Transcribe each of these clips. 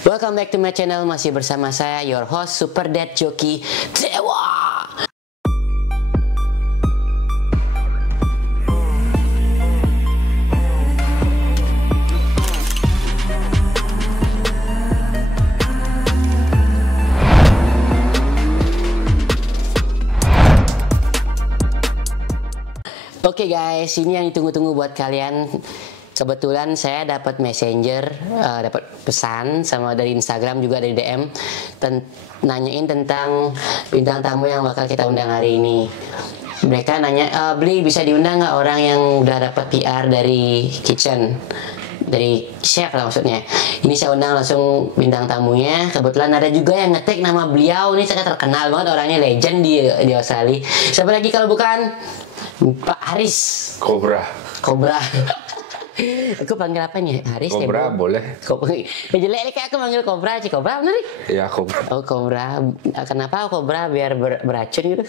Welcome back to my channel, masih bersama saya, your host, Super Dad Joki Dewa. Oke guys, ini yang ditunggu-tunggu buat kalian. Kebetulan saya dapat messenger, dapat pesan sama dari Instagram juga dari DM, nanyain tentang bintang tamu yang bakal kita undang hari ini. Mereka nanya, Bli bisa diundang nggak orang yang udah dapat PR dari kitchen, dari chef lah maksudnya. Ini saya undang langsung bintang tamunya. Kebetulan ada juga yang ngetek nama beliau. Ini saya terkenal banget orangnya, legend di Australia. Siapa lagi kalau bukan Pak Haris Cobra. Aku panggil apa nih? Haris Cobra ya, boleh. Jelek nih kayak aku manggil Cobra. Cobra bener nih? Iya Cobra. Oh Cobra. Kenapa Cobra? Biar beracun gitu?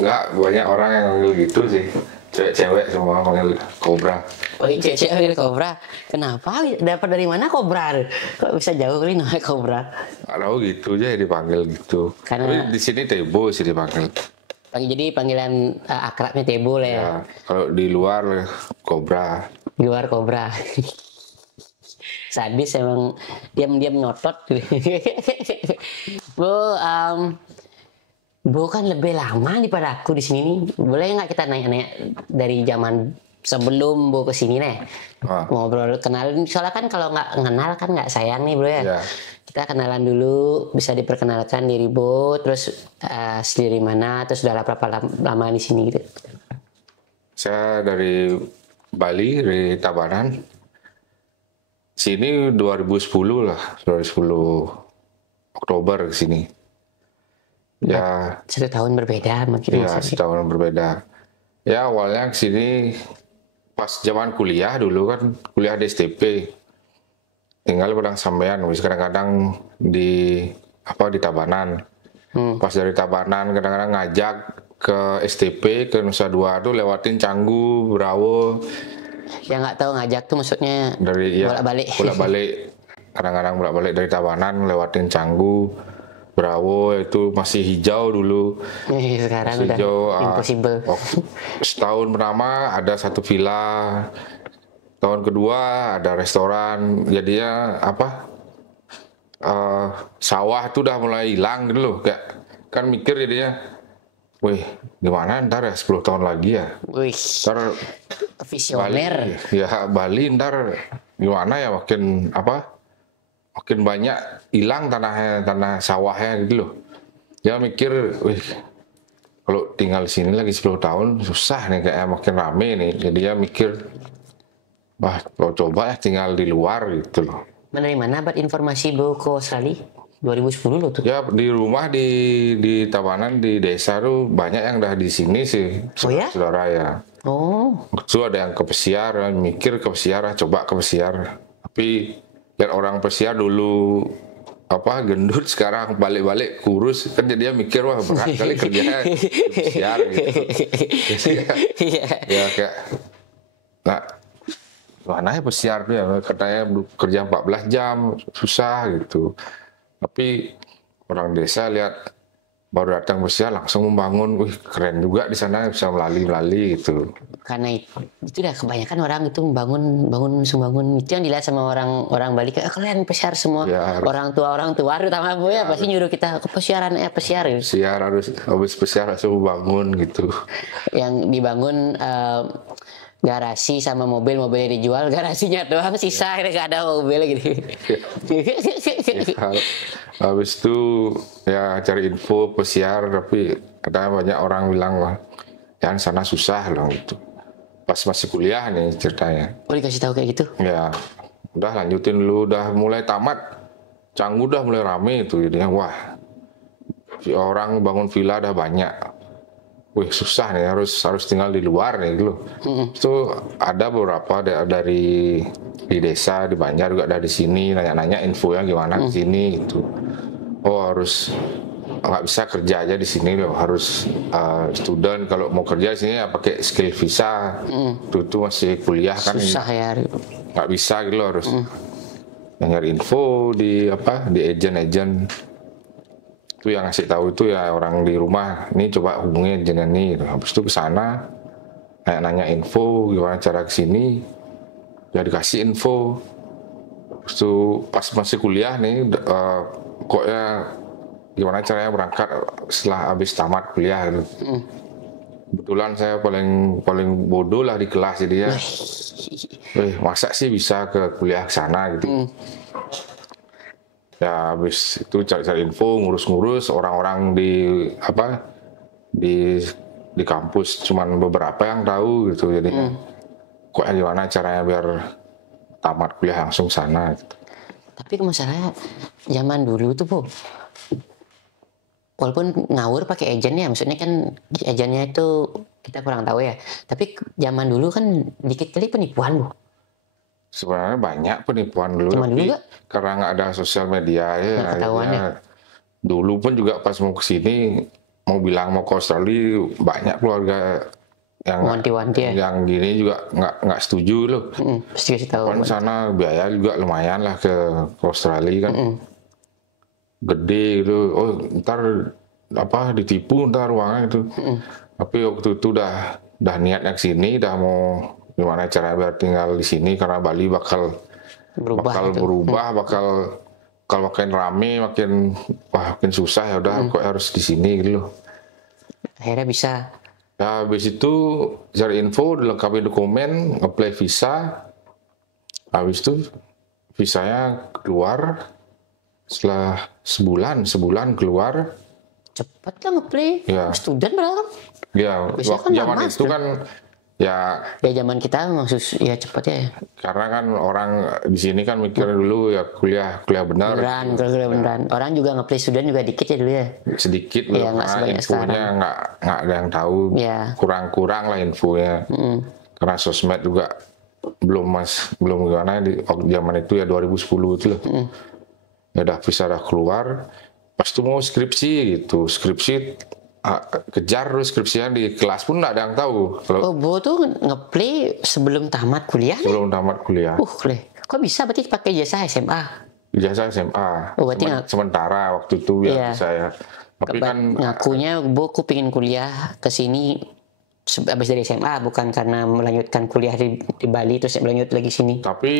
Enggak, banyak orang yang manggil gitu sih. Cewek-cewek semua manggil Cobra. Oh cewek manggil Cobra. Kenapa? Dapat dari mana Cobra? Kok bisa jauh kali namanya Cobra? Nggak tahu gitu aja dipanggil gitu. Karena tapi di sini Tebo sih dipanggil. Jadi panggilan akrabnya Tebo lah ya. Ya, kalau di luar Cobra. Di luar Cobra. Sadis emang, diam-diam ngotot. Bu kan lebih lama daripada aku di sini nih. Boleh nggak kita nanya-nanya dari zaman sebelum Bu kesini nih? Ngobrol, kenalin. Soalnya kan kalau nggak kenal kan nggak sayang nih bro ya. Ya. Kita kenalan dulu, bisa diperkenalkan diri Bu, terus asli dari mana, terus udah berapa lama di sini gitu. Saya dari Bali, dari Tabanan. Sini 2010 lah, 2010 Oktober ke sini. Ya, 1 tahun berbeda mungkin. ya 1 tahun berbeda. Ya awalnya ke sini pas zaman kuliah dulu kan, kuliah di STP. Tinggal padang sampean, kadang-kadang di Tabanan. Pas dari Tabanan kadang-kadang ngajak ke STP, ke Nusa Dua tuh lewatin Canggu, Bravo. Yang nggak tahu ngajak tuh maksudnya Dari bolak-balik. Kadang-kadang bolak-balik dari Tabanan lewatin Canggu, Bravo, itu masih hijau dulu. Sekarang masih udah hijau, impossible. Setahun pertama ada 1 villa. Tahun kedua ada restoran, jadinya sawah itu udah mulai hilang gitu loh, kayak kan mikir jadinya, wih gimana ntar ya 10 tahun lagi ya, Wih, ntar visioner. Bali ntar gimana ya, makin banyak hilang tanah sawahnya gitu loh. Ya mikir, wih kalau tinggal di sini lagi 10 tahun susah nih, kayak makin rame nih, jadinya mikir, wah, kalau coba ya tinggal di luar gitu loh. Dari mana dapat informasi Bu ke Australia? 2010 loh tuh. Ya di rumah di Tabanan, di desa tuh banyak yang udah di sini sih. Oh ya? Saudara ya. Oh. Itu ada yang ke Pesiar, mikir ke Pesiar, coba ke Pesiar. Tapi lihat orang Pesiar dulu gendut, sekarang balik-balik kurus, kan dia mikir wah berat kali kerjanya di Pesiar gitu. Ya kayak mana ya Pesiar tuh ya, katanya kerja 14 jam susah gitu. Tapi orang desa lihat baru datang Pesiar langsung membangun, wih keren juga di sana, bisa melalui gitu. Karena itu udah kebanyakan orang itu bangun itu yang dilihat sama orang Bali, kayak kalian Pesiar semua. Ya, orang tua terutama Bu ya, pasti nyuruh kita ke Pesiaran Pesiar gitu. Pesiar habis Pesiar langsung bangun gitu. Yang dibangun garasi sama mobilnya dijual, garasinya doang sisa, nggak ada mobil gitu. Habis itu ya cari info Pesiar, tapi katanya banyak orang bilang wah yang sana susah loh gitu. Pas masih kuliah nih ceritanya. Oh dikasih tahu kayak gitu? Ya udah lanjutin dulu, udah mulai tamat Canggu udah mulai rame itu, jadinya wah orang bangun villa udah banyak. Wih susah nih, harus tinggal di luar nih gitu. Itu ada beberapa dari di desa di Banjar juga dari sini nanya-nanya infonya gimana di sini gitu. Oh harus nggak bisa kerja aja di sini loh, harus student kalau mau kerja di sini ya pakai skill visa. Itu masih kuliah kan. Susah ya. Nggak bisa gitu loh, harus yang nyari info di agent itu yang ngasih tahu itu ya orang di rumah, ini coba hubungi agent ini gitu. Habis itu ke sana nanya info gimana cara ke sini, ya dikasih info. Habis itu pas masih kuliah nih pokoknya gimana caranya berangkat setelah habis tamat kuliah gitu. Kebetulan saya paling bodoh lah di kelas, jadi ya masa sih bisa ke kuliah ke sana gitu. Ya habis itu cari-cari info, ngurus-ngurus orang-orang di kampus, cuman beberapa yang tahu gitu, jadinya kok gimana caranya biar tamat kuliah langsung sana gitu. Tapi masalahnya zaman dulu tuh, Bu, walaupun ngawur pakai agent ya, maksudnya kan agentnya itu kita kurang tahu ya, tapi zaman dulu kan dikit kali penipuan, Bu. Sebenarnya banyak penipuan dulu, Zaman tapi dulu nggak? karena nggak ada sosial media ya, Nggak ketahuan akhirnya dulu pun juga pas mau kesini mau bilang mau ke Australia, banyak keluarga yang Wanti-wanti ya. yang gini juga nggak setuju loh. Pasti kasih tahu. Kan sana biaya juga lumayan lah ke Australia kan, gede gitu. Oh ntar ditipu ntar uangnya itu. Tapi waktu itu udah niatnya ke sini, udah mau gimana cara biar tinggal di sini karena Bali bakal berubah, bakal makin rame, makin susah, ya udah kok harus di sini gitu loh. Akhirnya bisa. Ya habis itu cari info, dilengkapi dokumen, apply visa. Habis itu visanya keluar setelah sebulan keluar. Cepat lah ngeplay. Ya. Student berapa kan? Ya Biasanya waktu kan zaman lama, itu kan ya Ya zaman kita maksud ya cepat ya. karena kan orang di sini kan mikir dulu ya kuliah benar. Beneran. Orang juga ngeplay student juga dikit ya dulu ya. Sedikit Iya, loh, nggak karena sebanyak infonya nggak ada yang tahu, Iya. kurang lah infonya. Karena sosmed juga belum gimana di zaman itu ya 2010 itu loh. Ya udah bisa keluar. Pas itu mau skripsi gitu, kejar terus skripsinya di kelas pun nggak ada yang tahu kalau Oh, Bo tuh ngeplay sebelum tamat kuliah nih. sebelum tamat kuliah. Kok bisa berarti pakai jasa SMA? Ijazah SMA. Oh, berarti sementara waktu itu Iya. ya saya. Tapi kan Ngakunya Bo aku pengen kuliah ke sini habis dari SMA, bukan karena melanjutkan kuliah di Bali terus berlanjut lagi sini. tapi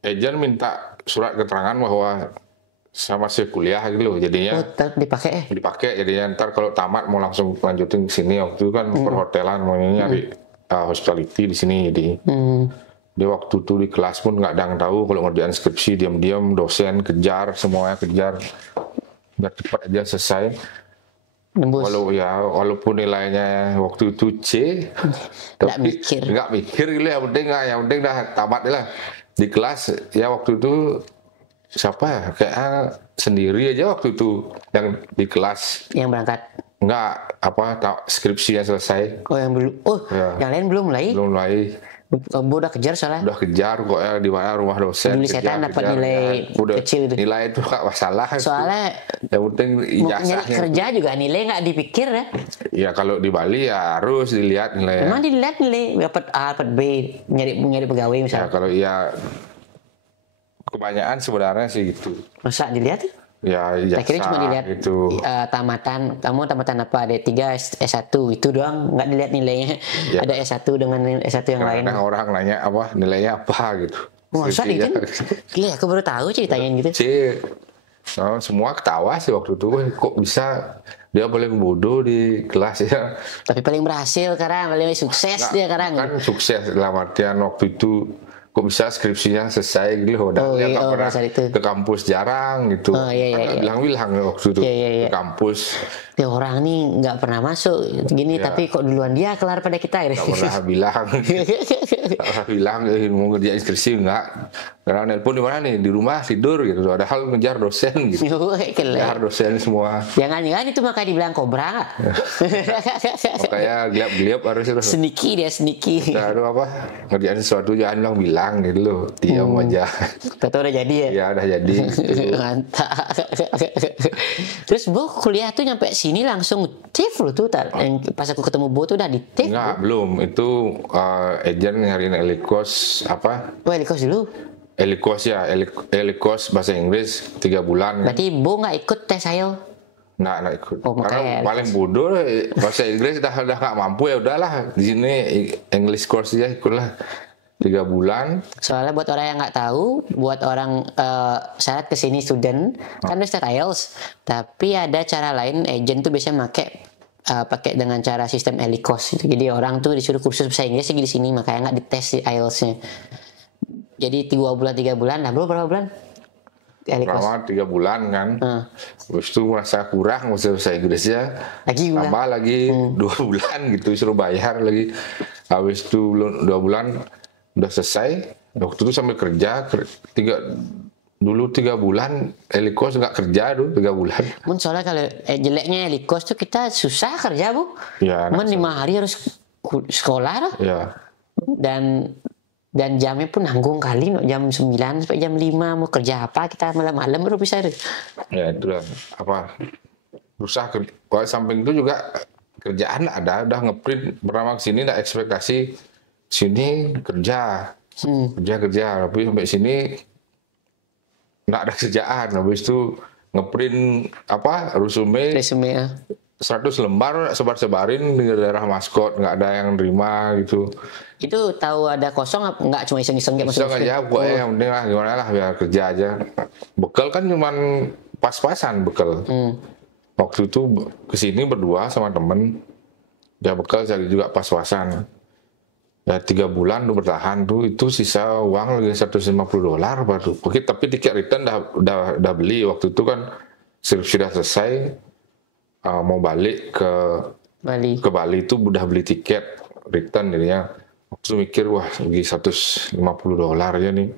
agent minta surat keterangan bahwa saya masih kuliah gitu loh, jadinya Tetap dipakai dipakai, jadinya ntar kalau tamat mau langsung lanjutin ke sini. Waktu itu kan perhotelan mau nyari hospitality di sini, jadi dia waktu itu di kelas pun nggak ada yang tahu kalau ngerjain skripsi, diam-diam dosen kejar semuanya, biar cepat aja selesai. nembus. Walaupun nilainya waktu itu C, Nggak mikir. nggak mikir gitu, yang penting dah tamat lah di kelas. Ya waktu itu siapa ya, kayak sendiri aja waktu itu yang di kelas, Yang berangkat. nggak skripsinya selesai, Yang belum. Ya. Yang lain belum mulai. belum mulai. Bo udah kejar soalnya. Udah kejar kok ya, di mana rumah dosen. Dulu setan dapat nilai udah kecil gitu. Nilai itu nggak masalah. Soalnya yang penting mau nyari ijazahnya. kerja juga nilai nggak dipikir ya. Ya kalau di Bali ya harus dilihat nilainya. Emang dilihat nilai dapat A, dapat B, nyari pegawai Ya misalnya. kalau kebanyakan sebenarnya sih gitu. Masa dilihat? Ya Saya kira cuma ijazah dilihat gitu. kamu tamatan apa, D3, S1 itu doang, nggak dilihat nilainya. Ya. Ada S1 dengan S1 yang lain. Kadang orang nanya nilainya apa gitu. Masa Skripsinya. gitu? Gila, aku baru tahu ceritanya gitu. Semua ketawa sih waktu itu. Kok bisa dia paling bodoh di kelas ya. Tapi paling berhasil sekarang, paling sukses dia sekarang. Kan sukses dalam artian waktu itu kok bisa skripsinya selesai gitu. Oh, Dia iya, nggak pernah pada saat itu. ke kampus jarang gitu. Oh, iya, iya. Bilang-bilang waktu itu Iya. ke kampus. Dia orang nih nggak pernah masuk gini, Iya. tapi kok duluan dia kelar pada kita gitu. Nggak pernah bilang. Nggak pernah bilang mau ngerjain skripsi enggak. Karena nelpon di mana nih, di rumah tidur gitu. Padahal ngejar dosen gitu. Ngejar dosen semua. Jangan-jangan itu makanya dibilang kobra nggak? Makanya gelap-gelap harus terus. Sneaky dia, sneaky. Nah, ngerjain sesuatu jangan bilang gitu loh. Diam aja. Tahu udah jadi ya? Ya udah jadi. Gitu. Mantap. Terus Bo kuliah tuh nyampe sini langsung TIF loh tuh. Pas aku ketemu Bo tuh udah di TIF. Enggak, belum. Itu agent nyariin elikos Oh, Elikos dulu. Elikos ya, Elikos bahasa Inggris 3 bulan. Berarti Bo nggak ikut tes IELTS? Nggak ikut. Oh, Karena makanya paling bodoh bahasa Inggris udah nggak mampu, ya udahlah di sini English course aja ikutlah 3 bulan. Soalnya buat orang yang nggak tahu, buat orang syarat kesini student kan udah start IELTS, tapi ada cara lain. Agent tuh biasanya pakai dengan cara sistem ELICOS gitu. Jadi orang tuh disuruh kursus bahasa Inggris di sini, makanya nggak dites di IELTS-nya. Jadi 3 bulan lah bro, berapa bulan? ELICOS. Lama 3 bulan kan. Terus itu merasa kurang bahasa Inggrisnya. Lagi ulang. Tambah lagi 2 bulan gitu, suruh bayar lagi. Habis itu 2 bulan udah selesai. Waktu itu sambil kerja, dulu 3 bulan Elikos nggak kerja tuh 3 bulan. Mun soalnya kalau jeleknya Elikos tuh kita susah kerja bu. Ya, Men 5 hari harus sekolah lah. Ya. Dan jamnya pun nanggung kali, no, jam 9 sampai jam 5 mau kerja apa kita malam-malam baru bisa deh. Ya itu lah apa susah kalau samping itu juga kerjaan ada, udah ngeprint pertama kesini nggak ekspektasi sini kerja tapi sampai sini nggak ada kerjaan. Habis itu ngeprint apa resume ya. 100 lembar sebarin di daerah maskot, nggak ada yang nerima gitu. Itu tahu ada kosong nggak cuma iseng-iseng kayak Iseng aja pokoknya yang penting lah gimana lah biar kerja aja. Bekal kan cuman pas-pasan bekal. Waktu itu kesini berdua sama temen, ya bekal jadi juga pas-pasan. Ya 3 bulan tuh bertahan tuh, itu sisa uang lagi $150 baru. Oke, tapi tiket return udah beli waktu itu kan sudah selesai, mau balik ke Bali itu udah beli tiket return jadinya. Waktu itu mikir wah lagi $150 aja nih.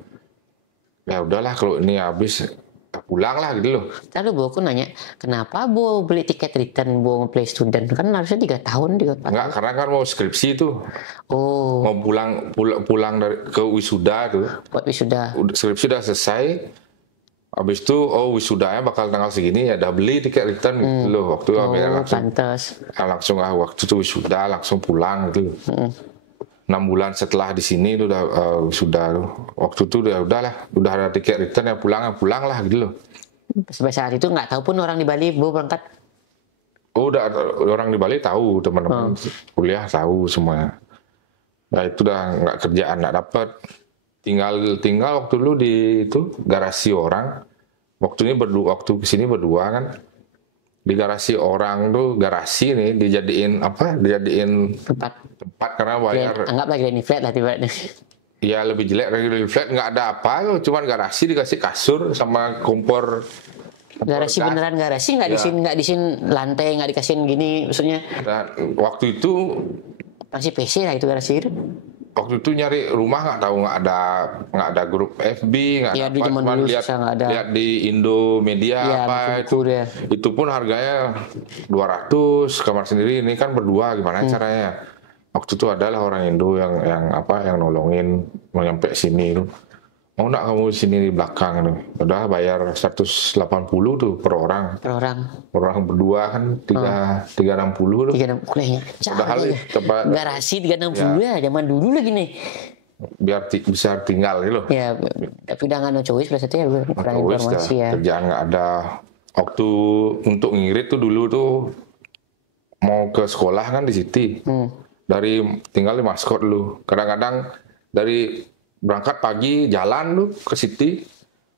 Ya udahlah kalau ini habis pulang lah gitu loh. Lalu Bu aku nanya, kenapa Bu beli tiket return Bu nge-play student? Kan harusnya 3 tahun 3 tahun. Enggak, karena kan mau skripsi tuh. Oh. Mau pulang dari ke wisuda tuh. Buat wisuda. Skripsi udah selesai. Habis itu wisudanya bakal tanggal segini, ya udah beli tiket return gitu loh. Waktu langsung waktu itu wisuda langsung pulang gitu loh. 6 bulan setelah di sini itu udah wisuda. Waktu itu udah ada tiket return, ya pulang lah gitu loh. Sampai saat itu nggak tahu pun orang di Bali Bu berangkat. Oh, udah orang di Bali tahu, teman-teman kuliah tahu semuanya. Nah itu udah nggak kerjaan, nggak dapet. Tinggal waktu dulu di itu garasi orang. Waktu kesini berdua kan. Di garasi orang tuh, garasi nih dijadiin tempat karena bayar. Anggaplah granny flat lah tiba-tiba. Iya lebih jelek dari granny flat, nggak ada apa, cuman garasi dikasih kasur sama kompor. Garasi beneran garasi, nggak di sini lantai, nggak dikasihin gini maksudnya. Dan waktu itu masih PC lah itu garasi itu. Waktu itu nyari rumah nggak ada grup FB, nggak ya, ada apa, cuma lihat di Indomedia ya, apa itu pun harganya 200 kamar sendiri. Ini kan berdua gimana caranya? Waktu itu adalah orang Indo yang nolongin mau nyampe sini tuh. Mau nggak kamu sini di belakang tuh? Udah bayar 180 tuh per orang. Orang berdua kan 360 tuh. 360 kayaknya. Garasi 360 ya zaman dulu lagi nih. Biar bisa tinggal gitu loh. Ya, tapi udah nggak no choice berarti ya, kurang informasi ya. Kerjaan nggak ada. Waktu untuk ngirit tuh dulu tuh mau ke sekolah kan di City. Tinggal di maskot dulu. Kadang-kadang dari berangkat pagi jalan lu ke City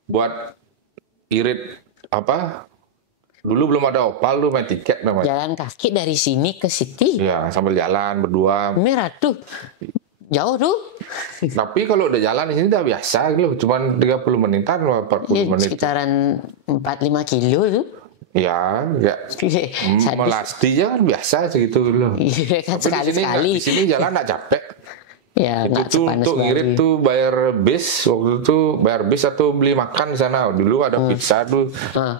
buat irit apa? Dulu belum ada Opal, lu main tiket namanya. Jalan kaki dari sini ke City? Iya, sambil jalan berdua. Merah tuh. Jauh tuh. Tapi kalau udah jalan di sini udah biasa gitu, cuman 30 menitan atau 40 menit. Sekitaran 4-5 kilo tuh. Ya, melasti aja kan biasa segitu loh. Iya kan sekali-sekali. Di sini jalan nggak capek. Ya, itu tuh untuk ngirit tuh bayar bis, waktu itu bayar bis atau beli makan di sana. Dulu ada pizza tuh,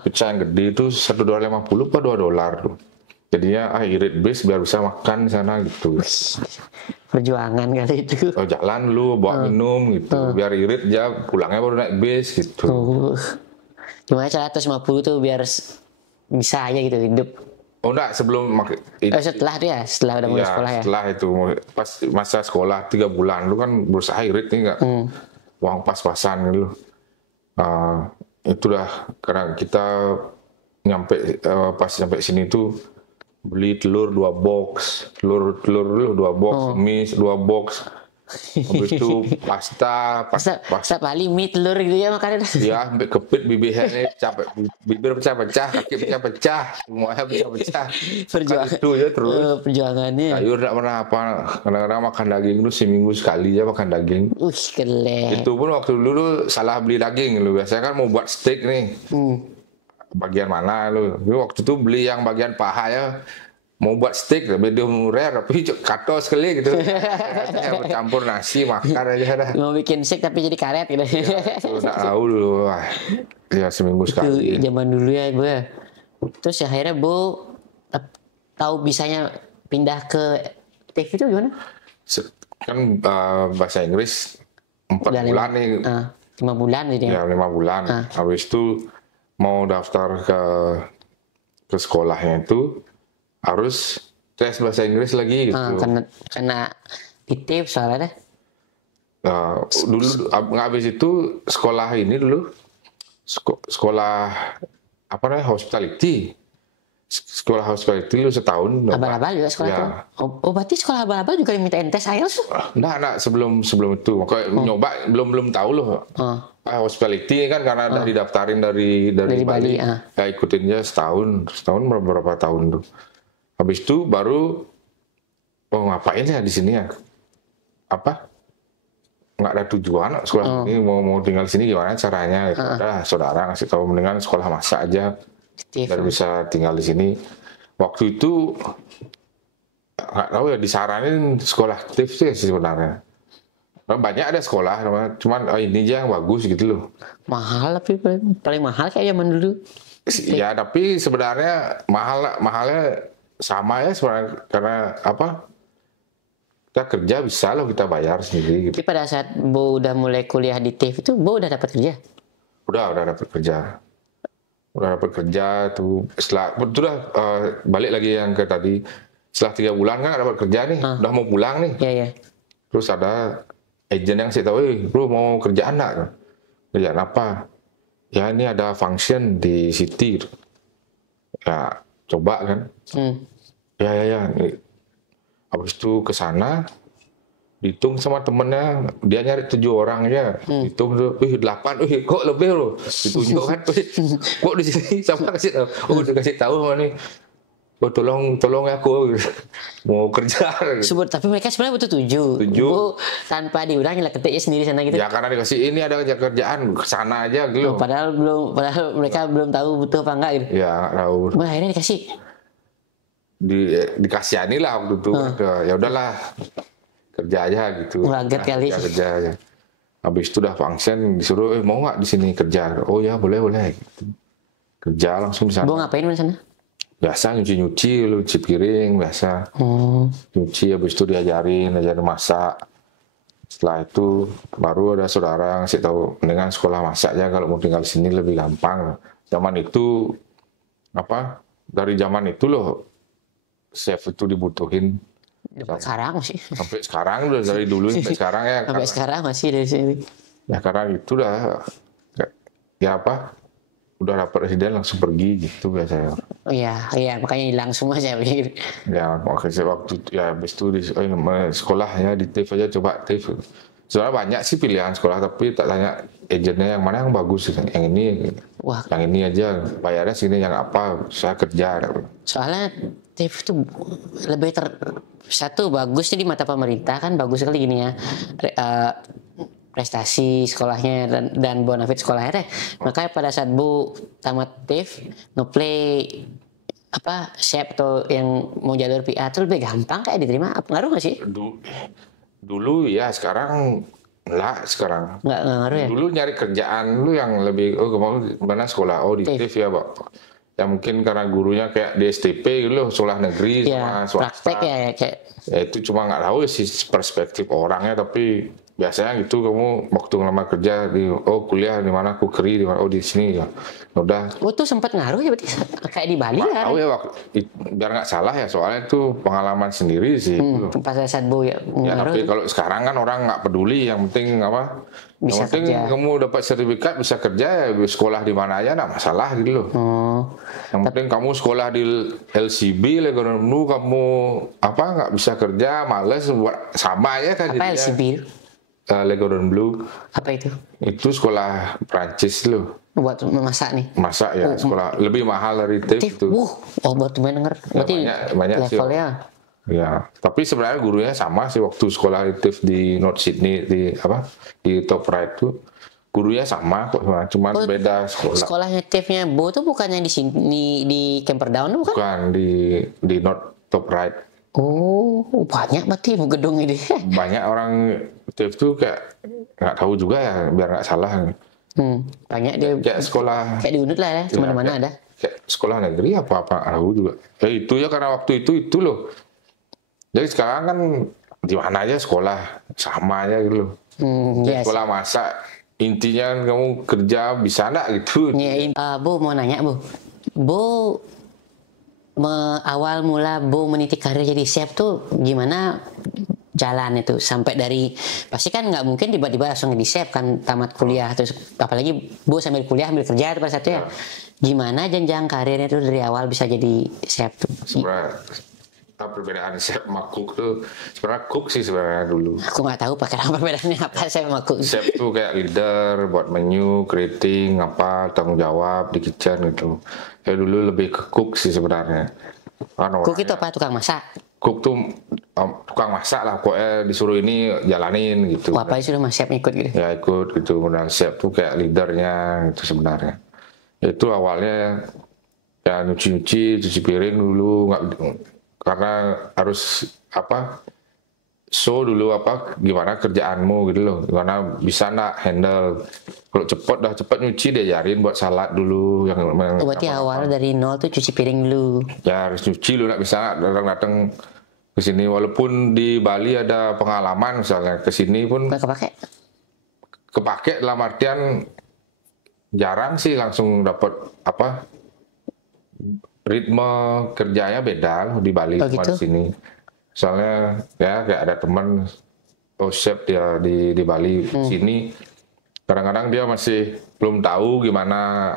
pizza yang gede itu $1.50 atau $2 tuh. Jadinya irit bis biar bisa makan di sana gitu. Perjuangan kali itu. Jalan dulu bawa minum gitu, biar irit aja pulangnya baru naik bis gitu. Gimana cara 150 tuh biar bisa aja gitu hidup? Oh enggak, setelah udah mulai sekolah ya? Setelah itu, pas masa sekolah 3 bulan, lu kan berusaha irit nih enggak? uang pas-pasan gitu. Itulah karena kita pas nyampe sini tuh beli telur 2 box, telur telur 2 box, mie 2 box, habis itu pasta, Setiap kali mie telur gitu ya makannya. ya sampai kepit bibirnya capek, bibir pecah-pecah, kaki pecah-pecah, semuanya pecah-pecah. Perjuangan Itu ya terus. Perjuangannya. Sayur tidak pernah apa, kadang-kadang makan daging itu seminggu sekali aja makan daging. Keren. Itu pun waktu dulu salah beli daging lu. Biasanya kan mau buat steak nih. Bagian mana lu? Waktu itu beli yang bagian paha ya. Mau buat steak medium rare tapi kato sekali gitu. Rasanya bercampur nasi makan aja dah. Mau bikin steak tapi jadi karet gitu. Itu nggak tahu dulu. Wah, ya seminggu sekali. Itu zaman dulu ya Bu. Terus akhirnya Bu tahu bisanya pindah ke TIF itu gimana? Kan bahasa Inggris 4 Udah bulan nih. 5 bulan gitu ya. Ya 5 bulan. Habis itu mau daftar ke sekolahnya itu harus tes bahasa Inggris lagi gitu. Karena di TIF soalnya deh. Dulu habis itu sekolah ini dulu sekolah apa namanya hospitality. Sekolah hospitality lu setahun. Abal-abal juga sekolah itu. Oh berarti sekolah abal-abal juga minta tes IELTS tuh? Nah, sebelum itu. Makanya nyoba belum tahu loh. Hospitality kan karena udah didaftarin dari Bali. Ya ikutinnya setahun berapa tahun tuh. Habis itu baru ngapain ya di sini ya? Apa? Nggak ada tujuan sekolah ini mau tinggal di sini gimana caranya? Udah saudara ngasih tahu mendingan sekolah masak aja. Biar bisa tinggal di sini. Waktu itu nggak tahu ya disaranin sekolah TIF sih sebenarnya. Banyak ada sekolah, cuman ini aja yang bagus gitu loh. Mahal tapi paling mahal kayak zaman dulu. Ya tapi sebenarnya mahalnya sama ya sebenarnya karena apa? Kita kerja bisa loh kita bayar sendiri. Gitu. Tapi pada saat Bu udah mulai kuliah di TIF itu Bu udah dapat kerja? Udah dapat kerja. Udah dapat kerja tuh setelah balik lagi yang ke tadi setelah 3 bulan kan dapat kerja nih udah mau pulang nih terus ada agent yang saya tahu bro mau kerjaan enggak kerjaan apa ya ini ada function di city gitu. Ya coba kan ya habis itu ke sana dihitung sama temennya dia nyari 7 orang aja hitung tuh 8 kok lebih loh ditunjuk kan kok di sini sama kasih tahu dikasih tahu sama nih tolong ya aku mau kerja tapi mereka sebenarnya butuh 7 Bu tanpa diulang ketiknya sendiri sana gitu ya karena dikasih ini ada kerjaan ke sana aja gitu padahal mereka belum tahu butuh apa enggak gitu ya nggak tahu akhirnya dikasihani lah waktu itu ya udahlah kerja aja gitu. Ngaget kali. Kerja aja. Habis itu udah function disuruh mau nggak di sini kerja? Oh ya boleh gitu. Kerja langsung di sana. Bu ngapain di sana? Biasa nyuci piring biasa. Nyuci habis itu diajarin masak. Setelah itu baru ada saudara ngasih tahu mendingan sekolah masak aja kalau mau tinggal di sini lebih gampang. Zaman itu dari zaman itu loh chef itu dibutuhin. Sekarang sih. Sampai sekarang udah dari dulu sampai sekarang ya. Sampai sekarang masih dari sini. Ya karena itu dah udah dapat presiden langsung pergi gitu biasanya. Oh iya makanya hilang semua saya pikir. Ya waktu ya habis itu di sekolah ya di TIF aja coba TIF. Soalnya banyak sih pilihan sekolah tapi tak tanya agennya yang mana yang bagus yang ini. Yang ini aja bayarnya sini yang apa saya kerja. Soalnya TIF itu lebih satu bagusnya di mata pemerintah kan bagus sekali gini ya prestasi sekolahnya dan bonafit sekolahnya makanya pada saat Bu tamat TIF ngeplay chef atau yang mau jalur PA itu lebih gampang kayak diterima ngaruh nggak sih? Dulu ya sekarang sekarang nggak ngaruh ya? Dulu nyari kerjaan lu yang lebih mana sekolah di TIF ya Pak. Ya mungkin karena gurunya kayak di STP gitu loh, sekolah negeri sama swasta. Praktek ya kayak. Ya itu cuma nggak tahu sih perspektif orangnya tapi biasanya gitu kamu waktu ngelamar kerja kuliah di mana, aku keri di mana, di sini ya. Udah. Oh tuh sempat ngaruh ya berarti kayak di Bali kan? Tahu ya biar nggak salah ya, soalnya itu pengalaman sendiri sih. Pas saat Bu ya Ya tapi kalau sekarang kan orang nggak peduli, yang penting apa? Bisa yang penting kerja. kamu dapat sertifikat bisa kerja ya, sekolah di mana aja nggak masalah gitu loh. Yang penting kamu sekolah di LCB, Legoland Blue, kamu apa nggak bisa kerja, males buat sama aja kan. Apa LCB? Legoland Blue. Apa itu? Itu sekolah Prancis loh. Buat memasak nih. Masak ya, sekolah lebih mahal dari TIF itu. Buat main denger. Berarti banyak levelnya. Ya, tapi sebenarnya gurunya sama sih waktu sekolah TIF di North Sydney di Top Right itu gurunya sama kok, cuman beda sekolah. Sekolahnya TIF-nya Bo tuh bukannya di sini di Camperdown bukan? Bukan di North Top Right. Oh, banyak berarti gedung ini. Banyak orang TIF tuh kayak nggak tahu juga ya, biar nggak salah. Banyak dia kayak sekolah kayak di Unut lah ya, mana-mana ada. Kayak sekolah negeri apa tahu juga. Itu ya karena waktu itu loh. Jadi sekarang kan di mana aja sekolah sama aja gitu loh. Yes. Sekolah masak intinya kamu kerja bisa enggak gitu. Bu mau nanya Bu awal mula Bu meniti karir jadi chef tuh gimana jalan itu sampai dari pasti kan nggak mungkin tiba-tiba langsung jadi chef kan, tamat kuliah terus apalagi Bu sambil kuliah sambil kerja itu pada satu ya. Gimana jenjang karirnya tuh dari awal bisa jadi chef tuh? Sebenarnya perbedaan chef sama cook tuh sebenarnya cook sih sebenarnya dulu. Aku nggak tahu perbedaannya apa chef sama cook. Chef tuh kayak leader buat menu, creating apa, tanggung jawab di kitchen gitu. Saya dulu lebih ke cook sih sebenarnya. Cook itu apa? Tukang masak? Cook tuh tukang masak lah, pokoknya disuruh ini jalanin gitu. Apa sih mas chef ikut gitu? Ya ikut gitu, kemudian chef tuh kayak leadernya gitu sebenarnya. Itu awalnya ya nyuci piring dulu, nggak karena harus show dulu gimana kerjaanmu gitu loh, gimana bisa nak handle. Kalau cepet nyuci diajarin buat salad dulu yang berarti awal dari nol tuh cuci piring dulu ya, harus nyuci lu nak bisa datang ke sini. Walaupun di Bali ada pengalaman misalnya ke sini pun kepake dalam artian jarang sih langsung dapat ritme kerjanya beda di Bali sama di sini. Soalnya ya kayak ada teman chef dia di Bali sini, kadang-kadang dia masih belum tahu gimana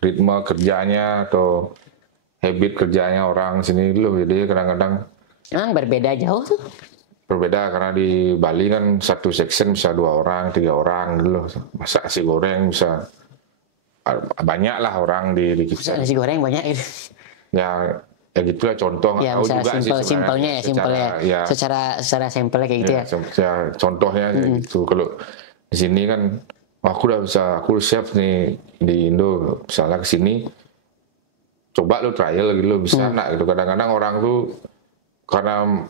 ritme kerjanya atau habit kerjanya orang sini dulu. Jadi kadang-kadang emang berbeda jauh tuh. Berbeda karena di Bali kan satu section bisa 2 orang, 3 orang gitu loh. Masak nasi goreng bisa banyak lah orang di kitchen. Nasi goreng banyak itu. Ya gitulah contoh. Ya misalnya simpelnya ya. Secara sampelnya kayak gitu ya. Contohnya gitu. Kalau di sini kan aku chef nih di Indo, misalnya ke sini coba lo trial gitu lo bisa nak gitu. Kadang-kadang orang tuh karena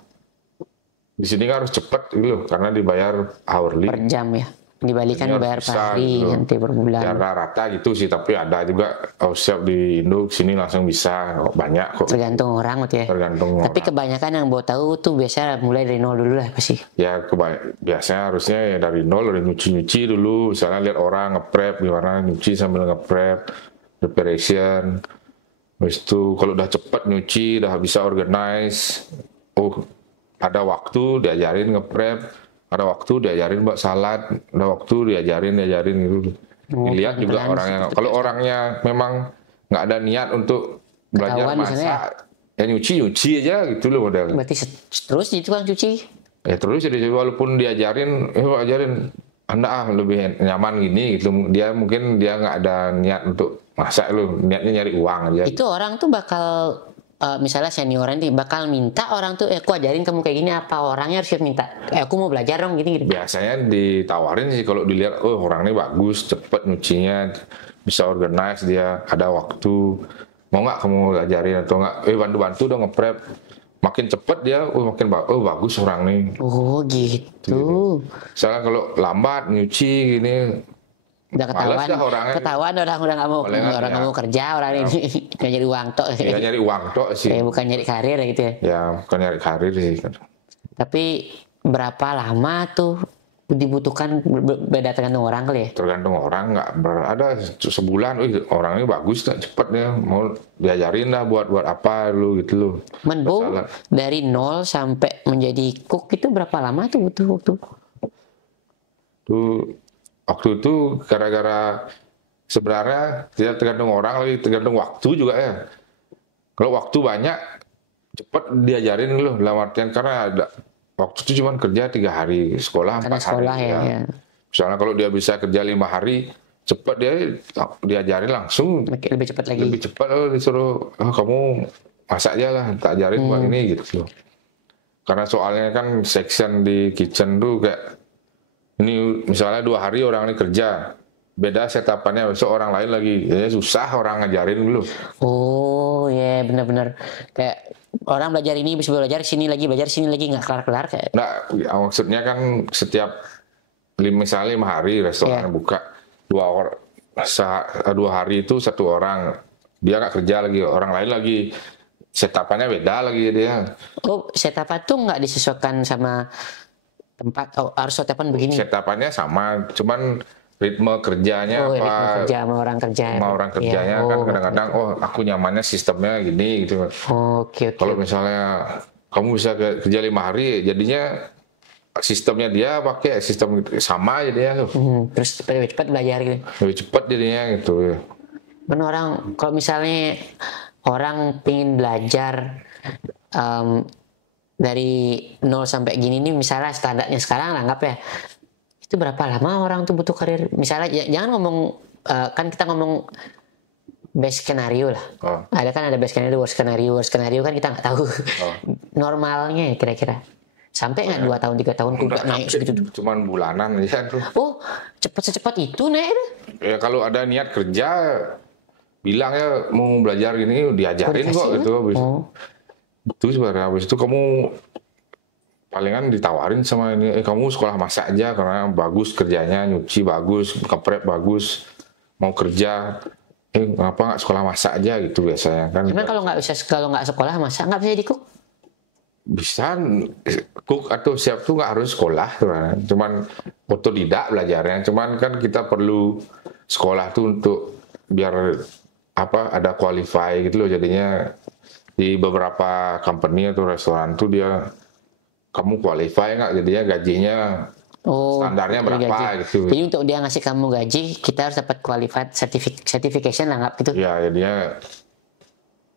di sini kan harus cepet gitu loh, karena dibayar hourly per jam ya. Di Bali kan bayar per hari, gitu. nanti per bulan. Ya rata gitu sih, tapi ada juga chef di Indo sini langsung bisa, banyak kok. Tergantung orang gitu ya. Tergantung tapi orang. Kebanyakan yang Bo tahu tuh biasa mulai dari nol dulu lah pasti. Ya biasanya harusnya ya dari nol, dari nyuci dulu. Misalnya lihat orang nge-prep gimana, nyuci sambil nge-prep, preparation. Habis itu kalau udah cepet nyuci, udah bisa organize. Ada waktu diajarin nge-prep. Ada waktu diajarin buat salad, ada waktu diajarin gitu. Dilihat juga orangnya. Kalau orangnya memang nggak ada niat untuk belajar masak, ya nyuci aja gitu loh modelnya. Berarti terus itu kan cuci? Ya terus jadi walaupun diajarin, Anda lebih nyaman gini gitu. Mungkin dia nggak ada niat untuk masak loh, niatnya nyari uang aja. Itu orang tuh bakal misalnya senioran nih bakal minta orang tuh aku ajarin kamu kayak gini, apa orangnya harus minta aku mau belajar dong gini. Biasanya ditawarin sih kalau dilihat orang ini bagus, cepet nyucinya, bisa organize, dia ada waktu, mau nggak kamu ajarin atau nggak bantu dong nge-prep. Makin cepet dia makin bagus orang nih. Oh gitu. Misalnya kalau lambat nyuci gini udah ketahuan orang udah nggak mau kerja, orang ini nyari uang tok. Ya nyari uang tok sih. Bukan nyari karir gitu ya. Ya bukan nyari karir sih. Tapi berapa lama tuh dibutuhkan beda tergantung orang kali ya. Tergantung orang, nggak ada sebulan, orang ini bagus tak cepet ya, mau diajarin lah buat apa lu gitu loh. Menbo dari nol sampai menjadi cook itu berapa lama tuh butuh waktu? Tuh waktu itu gara-gara sebenarnya tidak tergantung orang lagi, tergantung waktu juga ya. Kalau waktu banyak cepet diajarin loh, dalam artian karena ada waktu itu cuma kerja 3 hari, sekolah 4 hari ya. Misalnya kalau dia bisa kerja 5 hari, cepat dia diajarin langsung. Lebih cepat lagi. Lebih cepat disuruh, kamu masak aja lah, tak ajarin buat ini gitu loh. Karena soalnya kan section di kitchen tuh kayak, ini misalnya 2 hari orang ini kerja, beda setapannya besok orang lain lagi, jadi susah orang ngajarin dulu. Oh ya, benar-benar kayak orang belajar ini bisa belajar sini lagi nggak kelar-kelar kayak. Nah, maksudnya kan setiap misalnya 5 hari restoran buka, 2 hari itu 1 orang, dia nggak kerja lagi, orang lain lagi, setapannya beda lagi dia. Oh, setapan tuh nggak disesuaikan sama tempat, harus setapan begini. Setapannya sama, cuman ritme kerjanya apa? Ritme kerja sama orang kerja. Sama orang kerjanya kan kadang-kadang, aku nyamannya sistemnya gini gitu. Oke. Kalau misalnya kamu bisa kerja 5 hari, jadinya sistemnya dia pakai sistem sama jadinya. Terus lebih cepat belajar gitu. Lebih cepat jadinya gitu. Kan orang, kalau misalnya orang pengen belajar dari 0 sampai gini nih, misalnya standarnya sekarang anggap ya, itu berapa lama orang tuh butuh karir? Misalnya jangan ngomong, kan kita ngomong best skenario lah. Ada best skenario, worst skenario. Worst skenario kan kita nggak tahu. Normalnya kira-kira sampai nggak 2 tahun 3 tahun tuh nggak naik segitu? Cuman bulanan aja tuh. Oh, secepat itu naik? Ya kalau ada niat kerja, bilang ya mau belajar gini, diajarin kok gitu. Itu sebenarnya habis itu kamu palingan ditawarin sama ini, kamu sekolah masak aja karena bagus kerjanya, nyuci bagus, keprep bagus, mau kerja, kenapa nggak sekolah masak aja gitu biasanya kan. Karena kalau nggak sekolah masak nggak bisa di-cook? Bisa cook atau chef tuh nggak harus sekolah, cuman otodidak belajarnya. Cuman kan kita perlu sekolah tuh untuk biar ada qualify gitu loh. Jadinya di beberapa company atau restoran tuh kamu qualify nggak, jadinya gajinya standarnya berapa gitu. Jadi untuk dia ngasih kamu gaji, kita harus dapat qualified certification lah nggak gitu? Ya jadinya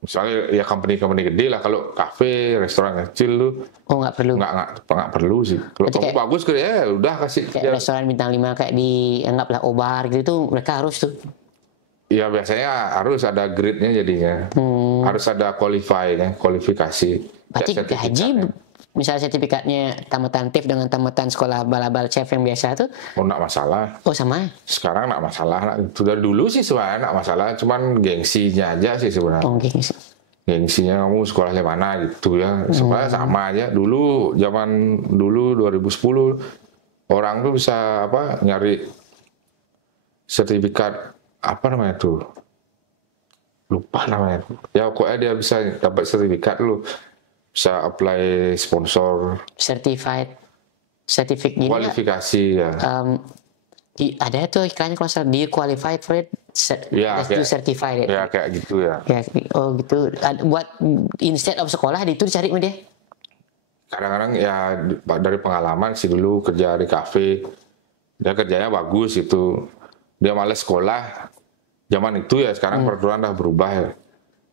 misalnya ya company gede lah. Kalau kafe, restoran kecil tuh nggak perlu. Nggak perlu sih. Kalau kamu bagus kerja, udah kasih. Kayak restoran bintang 5 kayak anggaplah Obar gitu tuh, mereka harus tuh. Ya biasanya harus ada grade-nya jadinya. Harus ada kualifikasi. Berarti gaji, misalnya sertifikatnya tamatan TIF dengan tamatan sekolah bala-bal chef yang biasa tuh? Oh, nggak masalah. Oh, sama? Sekarang nggak masalah. Itu dari dulu sih sebenarnya nggak masalah. Cuman gengsinya aja sih sebenarnya. Oh, gengsi. Gengsinya kamu sekolahnya mana gitu ya. Sebenarnya sama aja. Zaman dulu 2010 orang tuh bisa nyari sertifikat apa namanya tuh? Lupa namanya. Ya pokoknya dia bisa dapat sertifikat lu. Bisa apply sponsor, certificate gini, kualifikasi ya. Ada tuh iklannya kalau salah, do you qualified for it? Certified ya kayak gitu ya. Oh gitu. Buat instead of sekolah itu dicari sama dia. Kadang-kadang ya dari pengalaman sih, dulu kerja di kafe, dia kerjanya bagus itu, dia males sekolah. Zaman itu ya, sekarang peraturan udah berubah ya.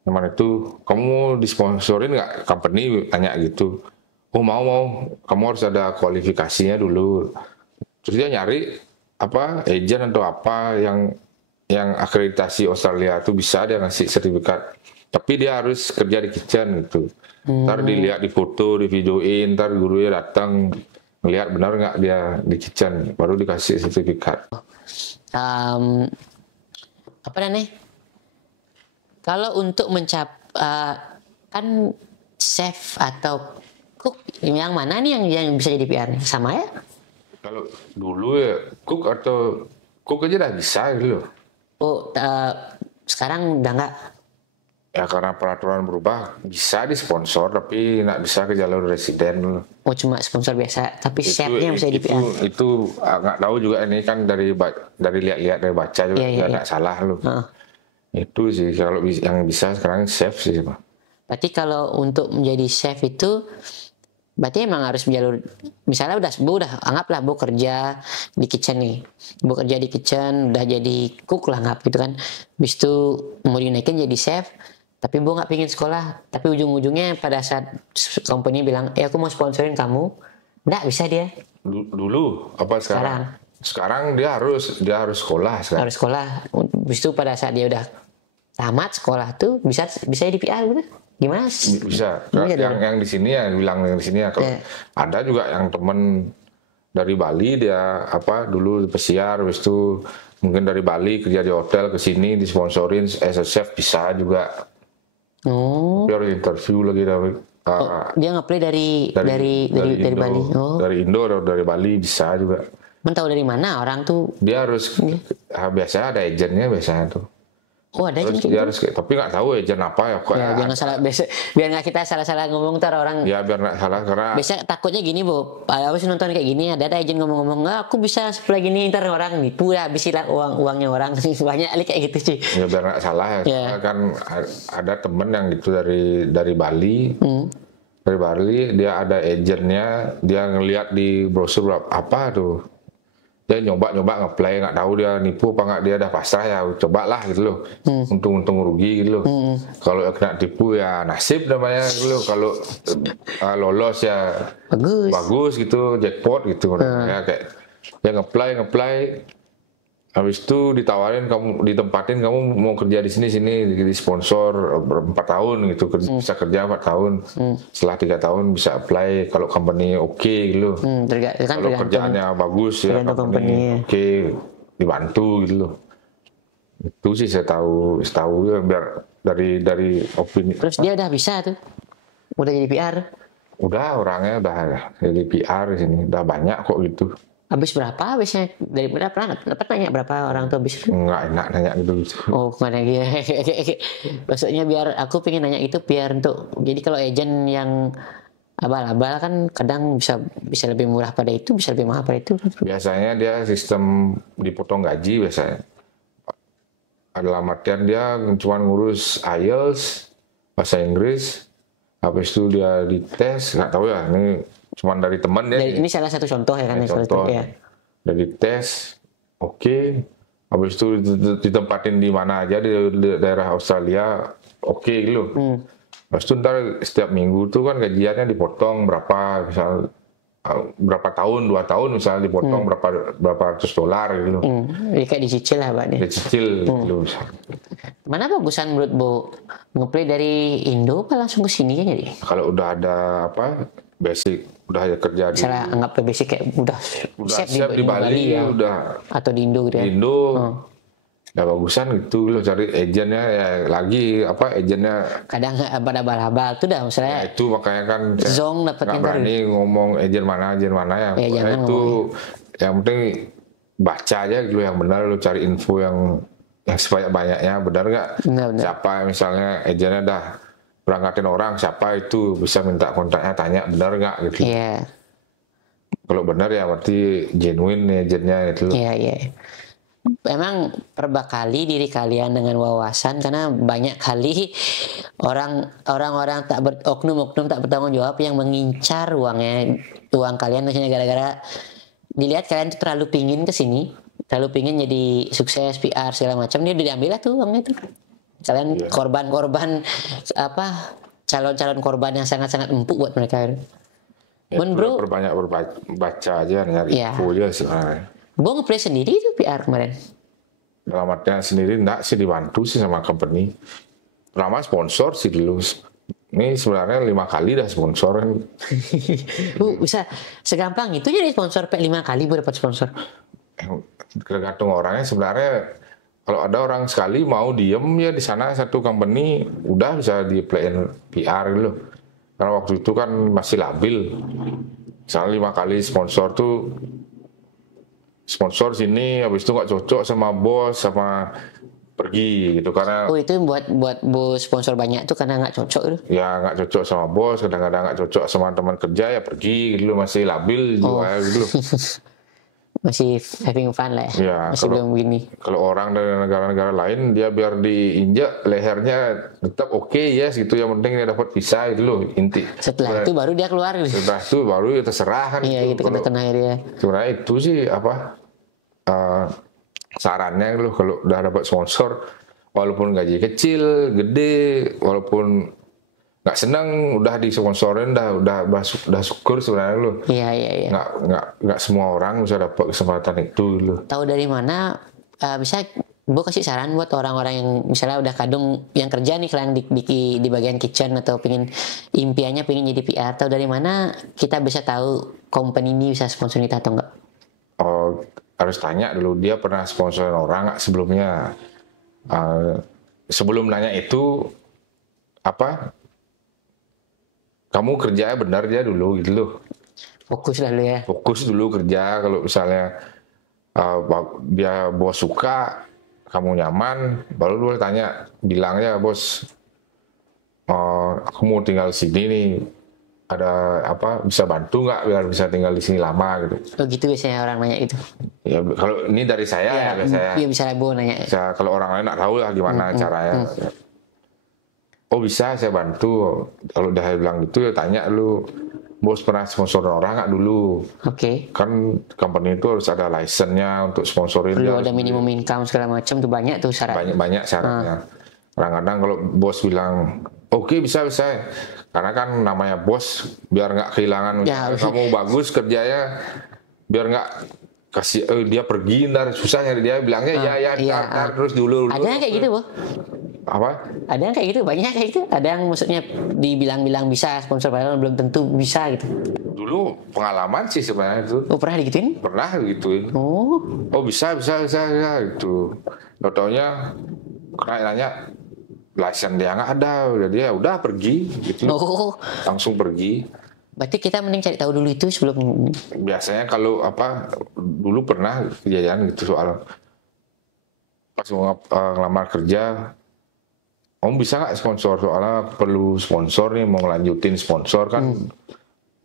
Zaman itu, kamu disponsorin nggak company, tanya gitu. Oh mau, kamu harus ada kualifikasinya dulu. Terus dia nyari agent atau apa yang akreditasi Australia tuh bisa dia ngasih sertifikat. Tapi dia harus kerja di kitchen gitu. Ntar dilihat di foto, di videoin, ntar gurunya datang ngelihat benar nggak dia di kitchen, baru dikasih sertifikat. Apa nih? Kalau untuk kan chef atau cook yang mana nih yang bisa jadi PR? Sama ya? Kalau dulu ya cook aja udah bisa gitu loh. Oh, sekarang udah nggak? Ya karena peraturan berubah bisa disponsor tapi nggak bisa ke jalur residen. Oh cuma sponsor biasa, tapi Itu chefnya bisa di itu PR. itu nggak tahu juga, ini kan dari lihat-lihat dari baca juga Iya, iya, nggak iya. salah lu. Heeh. Itu sih kalau yang bisa sekarang chef sih, Pak. Berarti kalau untuk menjadi chef itu, berarti emang harus jalur, misalnya udah anggaplah bu kerja di kitchen nih, bu kerja di kitchen udah jadi cook lah anggap gitu kan, habis itu mau dinaikin jadi chef, tapi bu nggak pingin sekolah, tapi ujung-ujungnya pada saat company bilang, aku mau sponsorin kamu, nggak bisa dia Dulu apa sekarang? Sekarang. Sekarang dia harus sekolah sekarang. harus sekolah, habis itu pada saat dia udah tamat sekolah tuh bisa jadi PR gitu, gimana sih? Bisa. Iya, Yang di sini ya bilang yang di sini ya. Kalau Iya. ada juga yang temen dari Bali, dia dulu pesiar, habis itu mungkin dari Bali kerja di hotel ke sini disponsorin as a chef bisa juga. Oh, Tapi harus interview lagi dia nge-play dari Indo, Bali. Oh, dari Indo atau dari Bali bisa juga. men tahu dari mana orang tuh? Dia harus biasanya ada agennya biasanya tuh. Oh ada Terus aja dia harus tapi nggak tahu agen apa ya kok. ya, biar nggak salah, biar nggak kita salah-salah ngomong ntar orang. Ya biar nggak salah karena Biasa takutnya gini bu, aku sih nonton kayak gini ada agen ngomong-ngomong, nggak aku bisa supply gini, ntar orang nipu ya, habisilah uangnya orang banyak kali kayak gitu sih. ya biar nggak salah ya. Ya. Karena kan ada temen yang gitu dari Bali. Hmm. Dari Bali dia ada agennya, dia ngelihat di brosur apa tuh, dia nyoba ngeplay, nggak tahu dia nipu apa nggak, dia udah pasrah ya cobalah gitu loh, untung rugi gitu loh. Kalau kena tipu ya nasib namanya gitu loh, kalau lolos ya bagus gitu, jackpot gitu. Ya kayak dia ngeplay habis itu ditawarin, kamu ditempatin, kamu mau kerja di sini di sponsor 4 tahun gitu, bisa kerja 4 tahun, setelah 3 tahun bisa apply kalau company oke gitu. Kalau kerjaannya bagus ya company oke, dibantu gitu loh. Itu sih saya tahu ya, biar dari opini. Terus dia udah bisa tuh, udah jadi PR. Udah orangnya udah jadi PR di sini, udah banyak kok gitu. Habis berapa habisnya? Dari berapa? Dapat nanya berapa orang tuh habis? Nggak enak nanya gitu. Oh, mana gitu. Maksudnya biar aku pengen nanya itu biar untuk, jadi kalau agent yang abal-abal kan kadang bisa lebih murah pada itu, bisa lebih mahal pada itu. Biasanya dia sistem dipotong gaji biasanya. Dalam artian dia cuma ngurus IELTS, bahasa Inggris, habis itu dia dites, nggak tahu ya, ini cuma dari teman ya. Ini salah satu contoh ya kan? Contoh, ya. Dari tes, oke. Habis itu ditempatin di mana aja di daerah Australia, oke gitu. Habis itu ntar setiap minggu tuh kan gajiannya dipotong berapa, misal berapa tahun, 2 tahun misalnya dipotong berapa ratus dolar gitu. Jadi kayak dicicil lah Pak. Dicicil gitu. Mana bagusan menurut Bu? Ngeplay dari Indo apa langsung ke sini ya jadi? Kalau udah ada basic, udah ada kerja misalnya anggap basic kayak udah siap di Bali ya, udah atau di Indo gitu ya. Di Indo. Ya bagusan gitu lo cari agennya ya, lagi agennya kadang abal-abal tuh dah misalnya ya, itu makanya kan Zong dapetnya nggak berani ngomong agen mana ya, itu yang penting baca aja gitu yang benar, lo cari info yang sebanyak-banyaknya, benar nggak, siapa misalnya agennya dah berangkatin orang, siapa itu, bisa minta kontaknya, tanya benar nggak gitu. Kalau benar ya berarti genuine agennya itu. Memang perbekali diri kalian dengan wawasan, karena banyak kali orang-orang oknum-oknum tak bertanggung jawab yang mengincar uang kalian, misalnya gara-gara dilihat kalian tuh terlalu pingin kesini, terlalu pingin jadi sukses PR segala macam, dia diambil lah tuh uangnya tuh. Kalian korban-korban calon-calon korban yang sangat-sangat empuk buat mereka. Bro, perbanyak berbaca aja, nyari info aja sebenarnya. Gue nge-play sendiri itu PR kemarin. Dalam artinya sendiri enggak sih, dibantu sih sama company. Pertama sponsor sih dulu. Ini sebenarnya 5 kali dah sponsor. Bisa segampang itu jadi sponsor 5 kali gue dapat sponsor. Tergantung orangnya sebenarnya. Kalau ada orang sekali mau diem ya di sana satu company, udah bisa di-playin PR gitu. Karena waktu itu kan masih labil. Misalnya 5 kali sponsor tuh, sponsor sini, habis itu nggak cocok sama bos, sama pergi gitu karena Oh itu buat bos sponsor banyak tuh karena nggak cocok itu. ya nggak cocok sama bos, kadang-kadang nggak cocok sama teman kerja ya pergi gitu loh, masih labil Oh. juga gitu loh. Masih having fun lah ya. Ya, Masih belum begini. kalau orang dari negara-negara lain dia biar diinjak lehernya tetap oke ya gitu, yang penting dia dapat visa gitu loh inti. Setelah itu baru dia keluar. Setelah itu baru ya terserah kan Iya itu. gitu kena akhirnya. Sebenarnya itu sih apa sarannya loh, kalau udah dapat sponsor walaupun gaji kecil, gede, walaupun nggak senang udah disponsorin udah syukur sebenarnya loh. Iya iya iya. Nggak semua orang bisa dapat kesempatan itu loh. Tahu dari mana bisa Bu kasih saran buat orang-orang yang misalnya udah kadung yang kerja nih kalian di bagian kitchen atau impiannya pengen jadi PR, tahu dari mana kita bisa tahu company ini bisa sponsor kita atau enggak? Oh, harus tanya dulu dia pernah sponsorin orang nggak sebelumnya. Sebelum nanya itu apa? Kamu kerjanya benar dia dulu gitu loh. Fokus lalu ya. Fokus dulu kerja. Kalau misalnya dia bos suka, kamu nyaman, baru boleh tanya, bilang ya bos, aku mau tinggal di sini nih, ada apa bisa bantu nggak biar bisa tinggal di sini lama gitu. Oh gitu biasanya orang nanya itu. Ya kalau ini dari saya ya biasanya. Iya misalnya Bu nanya. Kalau orang lain nggak tahu lah gimana caranya. Oh bisa saya bantu. Kalau udah bilang gitu ya tanya lu, bos pernah sponsor orang nggak dulu? Oke. Kan company itu harus ada license-nya untuk sponsorin. Perlu ada minimum income segala macam tuh banyak tuh syarat. Banyak syaratnya. Kadang-kadang kalau bos bilang oke, bisa karena kan namanya bos biar nggak kehilangan. Ya. Kamu bagus kerjanya, biar nggak kasih dia pergi ntar susah nyari dia, bilangnya ntar terus dulu. Ada yang kayak gitu Bu? Apa? Ada yang kayak gitu, banyak kayak gitu. Ada yang maksudnya dibilang-bilang bisa sponsor padahal belum tentu bisa gitu. Dulu pengalaman sih sebenarnya itu. Oh pernah digituin? Pernah gituin. Oh bisa gitu. Taunya karena nanya license dia nggak ada, jadi ya udah pergi gitu. Oh. Langsung pergi. Berarti kita mending cari tahu dulu itu sebelum. Biasanya kalau dulu pernah kejadian gitu soal pas mau ngelamar kerja, om bisa nggak sponsor, soalnya perlu sponsor nih, mau ngelanjutin sponsor kan.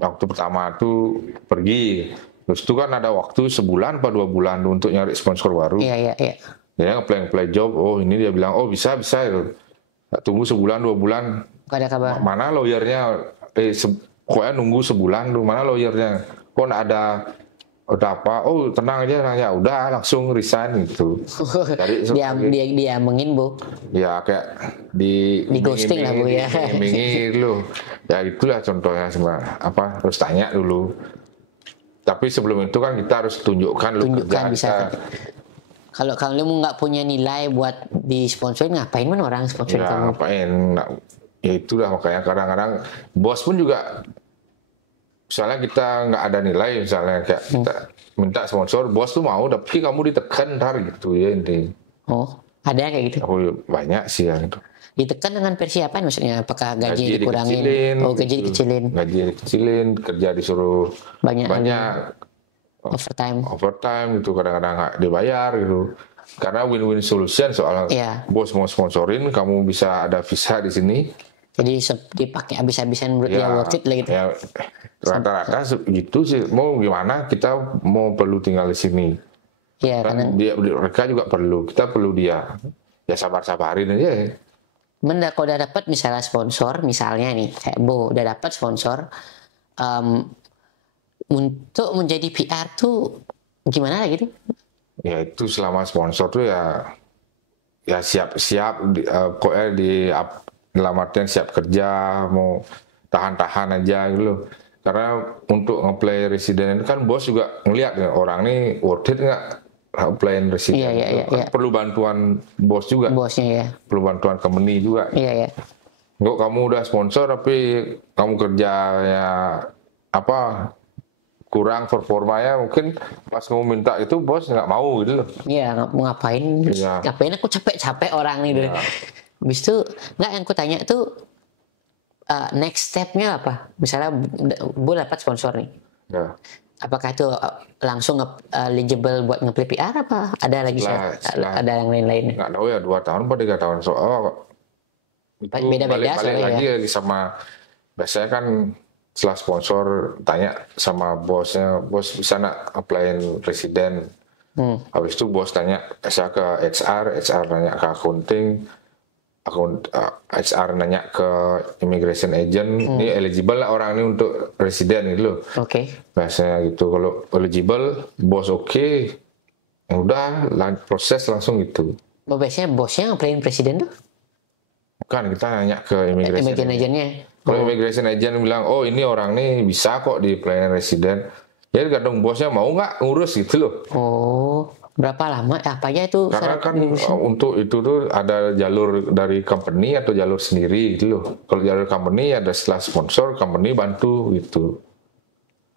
Waktu pertama tuh pergi, terus itu kan ada waktu sebulan atau 2 bulan untuk nyari sponsor baru. Iya. Dia nge-play job, ini dia bilang bisa gitu. Tunggu sebulan 2 bulan, Gak ada kabar. mana lawyernya? Pokoknya nunggu sebulan tuh, mana lawyernya? Kok nggak ada apa? Oh tenang aja, ya udah langsung resign gitu. Dia mengin Bu. Ya kayak di ghosting lah Bu ya. Dulu. Ya itulah contohnya sebenarnya. Harus tanya dulu. Tapi sebelum itu kan kita harus tunjukkan kerja bisa. Kalau kamu nggak punya nilai buat disponsorin, ngapain orang sponsorin kamu? Ngapain? Ya itulah makanya kadang-kadang bos pun juga, misalnya kita nggak ada nilai, misalnya kayak kita minta sponsor, bos tuh mau, tapi kamu ditekan ntar gitu ya intinya. Oh, ada yang kayak gitu? Oh banyak sih yang itu. Ditekan dengan versi apa maksudnya? Apakah gaji dikurangin? Gaji dikecilin, kerja disuruh banyak overtime gitu, kadang-kadang nggak dibayar gitu. Karena win-win solution soal bos mau sponsorin, kamu bisa ada visa di sini. Jadi dipakai habis-habisan menurut dia worth it lah gitu. Ya, rata-rata gitu sih. Mau gimana, kita mau perlu tinggal di sini. Iya, kan mereka juga perlu, kita perlu dia. Ya sabar-sabarin aja ya. Kalau udah dapat misalnya sponsor, misalnya nih kayak Bo udah dapat sponsor, untuk menjadi PR tuh gimana lah gitu? Ya itu selama sponsor tuh ya siap-siap, pokoknya dalam artian siap kerja, mau tahan-tahan aja gitu loh. Karena untuk nge-play resident itu kan bos juga ngeliat ya, orang nih worth it nggak apply resident. Iya. Perlu bantuan bos juga. Bosnya ya. Perlu bantuan company juga. Iya. Nggak kamu udah sponsor tapi kamu kerjanya kurang performanya, mungkin pas kamu minta itu bos nggak mau gitu loh. Iya, ngapain? Ya. Ngapain aku capek-capek orang nih. Ya. Habis itu nggak, yang aku tanya tuh next stepnya apa? Misalnya Bu dapat sponsor nih. Ya. Apakah itu langsung eligible buat nge-apply PR apa ada lagi ada yang lain-lain? Nggak tahu ya 2 tahun atau 3 tahun soal itu Beda-beda balik lagi ya. sama biasanya kan setelah sponsor tanya sama bosnya, bos bisa nak applyin residen. Habis itu bos tanya saya ke HR nanya ke accounting, HR nanya ke immigration agent, ini eligible lah orang ini untuk residen gitu loh. Oke. Biasanya gitu, kalau eligible, bos oke, udah proses langsung gitu. Biasanya bosnya ngapain presiden tuh? Bukan, kita nanya ke immigration agentnya. Kalau immigration agent bilang, oh ini orang nih bisa kok di pelayanan residen, ya tergantung bosnya mau nggak ngurus gitu loh. Oh, berapa lama? Apa aja itu? Karena kan untuk itu tuh ada jalur dari company atau jalur sendiri gitu loh. Kalau jalur company ada setelah sponsor, company bantu gitu.